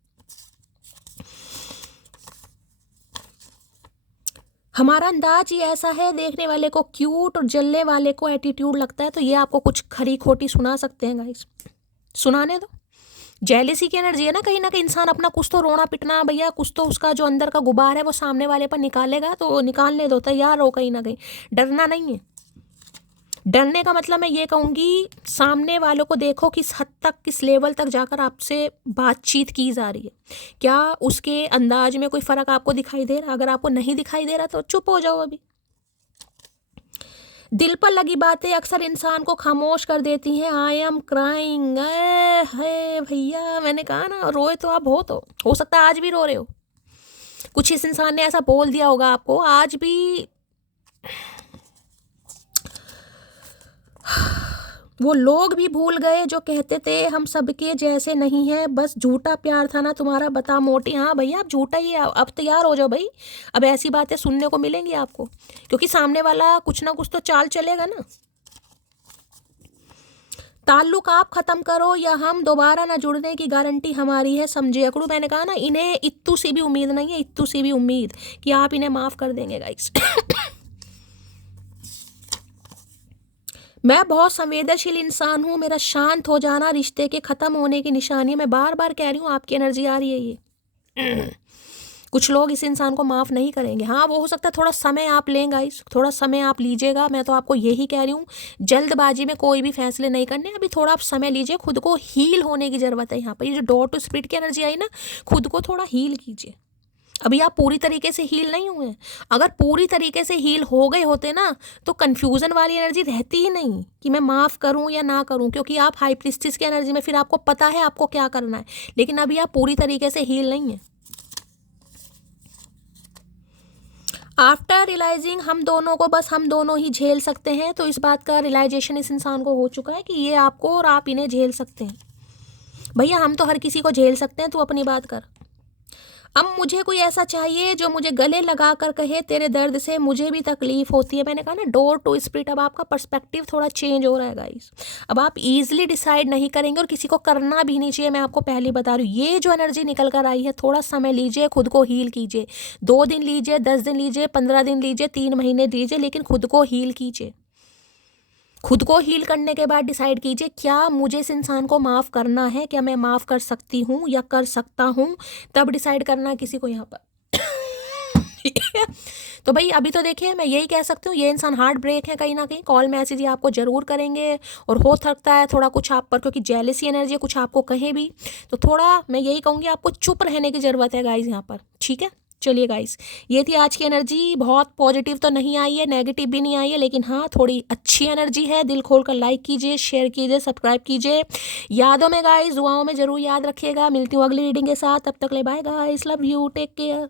हमारा अंदाज ही ऐसा है, देखने वाले को क्यूट और जलने वाले को एटीट्यूड लगता है। तो ये आपको कुछ खरी खोटी सुना सकते हैं गाइस, सुनाने दो। जेलिसी की एनर्जी है ना कहीं इंसान अपना कुछ तो रोना पिटना, भैया कुछ तो उसका जो अंदर का गुबार है वो सामने वाले पर निकालेगा, तो निकालने दो, तैयार हो कहीं ना कहीं। डरना नहीं है। डरने का मतलब मैं ये कहूँगी, सामने वालों को देखो किस हद तक, किस लेवल तक जाकर आपसे बातचीत की जा रही है। क्या उसके अंदाज में कोई फ़र्क आपको दिखाई दे रहा? अगर आपको नहीं दिखाई दे रहा तो चुप हो जाओ अभी। दिल पर लगी बातें अक्सर इंसान को खामोश कर देती हैं। I am crying. है भैया, मैंने कहा ना, रोए तो आप हो सकता है आज भी रो रहे हो। कुछ इस इंसान ने ऐसा बोल दिया होगा आपको आज भी। वो लोग भी भूल गए जो कहते थे हम सबके जैसे नहीं हैं, बस झूठा प्यार था ना तुम्हारा, बता मोटी। हाँ भैया आप झूठा ही है, अब तैयार हो जाओ भाई। अब ऐसी बातें सुनने को मिलेंगी आपको, क्योंकि सामने वाला कुछ ना कुछ तो चाल चलेगा ना। ताल्लुक आप खत्म करो या हम दोबारा ना जुड़ने की गारंटी हमारी है, समझे अकड़ू। मैंने कहा ना, इन्हें इत्तू सी भी उम्मीद नहीं है, इत्तू सी भी उम्मीद कि आप इन्हें माफ़ कर देंगे गाइस। मैं बहुत संवेदनशील इंसान हूँ, मेरा शांत हो जाना रिश्ते के ख़त्म होने की निशानी है। मैं बार बार कह रही हूँ आपकी एनर्जी आ रही है ये। कुछ लोग इस इंसान को माफ़ नहीं करेंगे। हाँ, वो हो सकता है थोड़ा समय आप लें गाइस, थोड़ा समय आप लीजिएगा। मैं तो आपको यही कह रही हूँ, जल्दबाजी में कोई भी फैसले नहीं करने। अभी थोड़ा आप समय लीजिए, खुद को हील होने की ज़रूरत है। यहाँ पर ये जो डॉट टू स्पिरिट की एनर्जी आई ना, खुद को थोड़ा हील कीजिए। अभी आप पूरी तरीके से हील नहीं हुए हैं। अगर पूरी तरीके से हील हो गए होते ना, तो कन्फ्यूज़न वाली एनर्जी रहती ही नहीं कि मैं माफ़ करूं या ना करूं, क्योंकि आप हाई प्रीस्टिस की एनर्जी में, फिर आपको पता है आपको क्या करना है। लेकिन अभी आप पूरी तरीके से हील नहीं है। आफ्टर रियलाइजिंग हम दोनों को बस हम दोनों ही झेल सकते हैं, तो इस बात का रियलाइजेशन इस इंसान को हो चुका है कि ये आपको और आप इन्हें झेल सकते हैं। भैया हम तो हर किसी को झेल सकते हैं, तू अपनी बात कर। अब मुझे कोई ऐसा चाहिए जो मुझे गले लगा कर कहे तेरे दर्द से मुझे भी तकलीफ होती है। मैंने कहा ना, डोर टू स्पिरिट। अब आपका पर्सपेक्टिव थोड़ा चेंज हो रहा है गाइस। अब आप इजीली डिसाइड नहीं करेंगे और किसी को करना भी नहीं चाहिए। मैं आपको पहले बता रही हूँ, ये जो एनर्जी निकल कर आई है, थोड़ा समय लीजिए, खुद को हील कीजिए। 2 दिन लीजिए, 10 दिन लीजिए, 15 दिन लीजिए, 3 महीने लीजिए, लेकिन खुद को हील कीजिए। खुद को हील करने के बाद डिसाइड कीजिए क्या मुझे इस इंसान को माफ़ करना है, क्या मैं माफ़ कर सकती हूँ या कर सकता हूँ, तब डिसाइड करना है किसी को यहाँ पर। तो भाई अभी तो देखिए, मैं यही कह सकती हूँ, ये इंसान हार्ट ब्रेक है। कहीं ना कहीं कॉल मैसेज ये आपको ज़रूर करेंगे और हो सकता है थोड़ा कुछ आप पर, क्योंकि जेलसी एनर्जी है, कुछ आपको कहें भी, तो थोड़ा मैं यही कहूँगी आपको चुप रहने की ज़रूरत है गाइज यहाँ पर। ठीक है, चलिए गाइस, ये थी आज की एनर्जी। बहुत पॉजिटिव तो नहीं आई है, नेगेटिव भी नहीं आई है, लेकिन हाँ थोड़ी अच्छी एनर्जी है। दिल खोल कर लाइक कीजिए, शेयर कीजिए, सब्सक्राइब कीजिए। यादों में गाइस, दुआओं में ज़रूर याद रखिएगा। मिलती हूँ अगली रीडिंग के साथ, तब तक ले bye guys, love you, take care.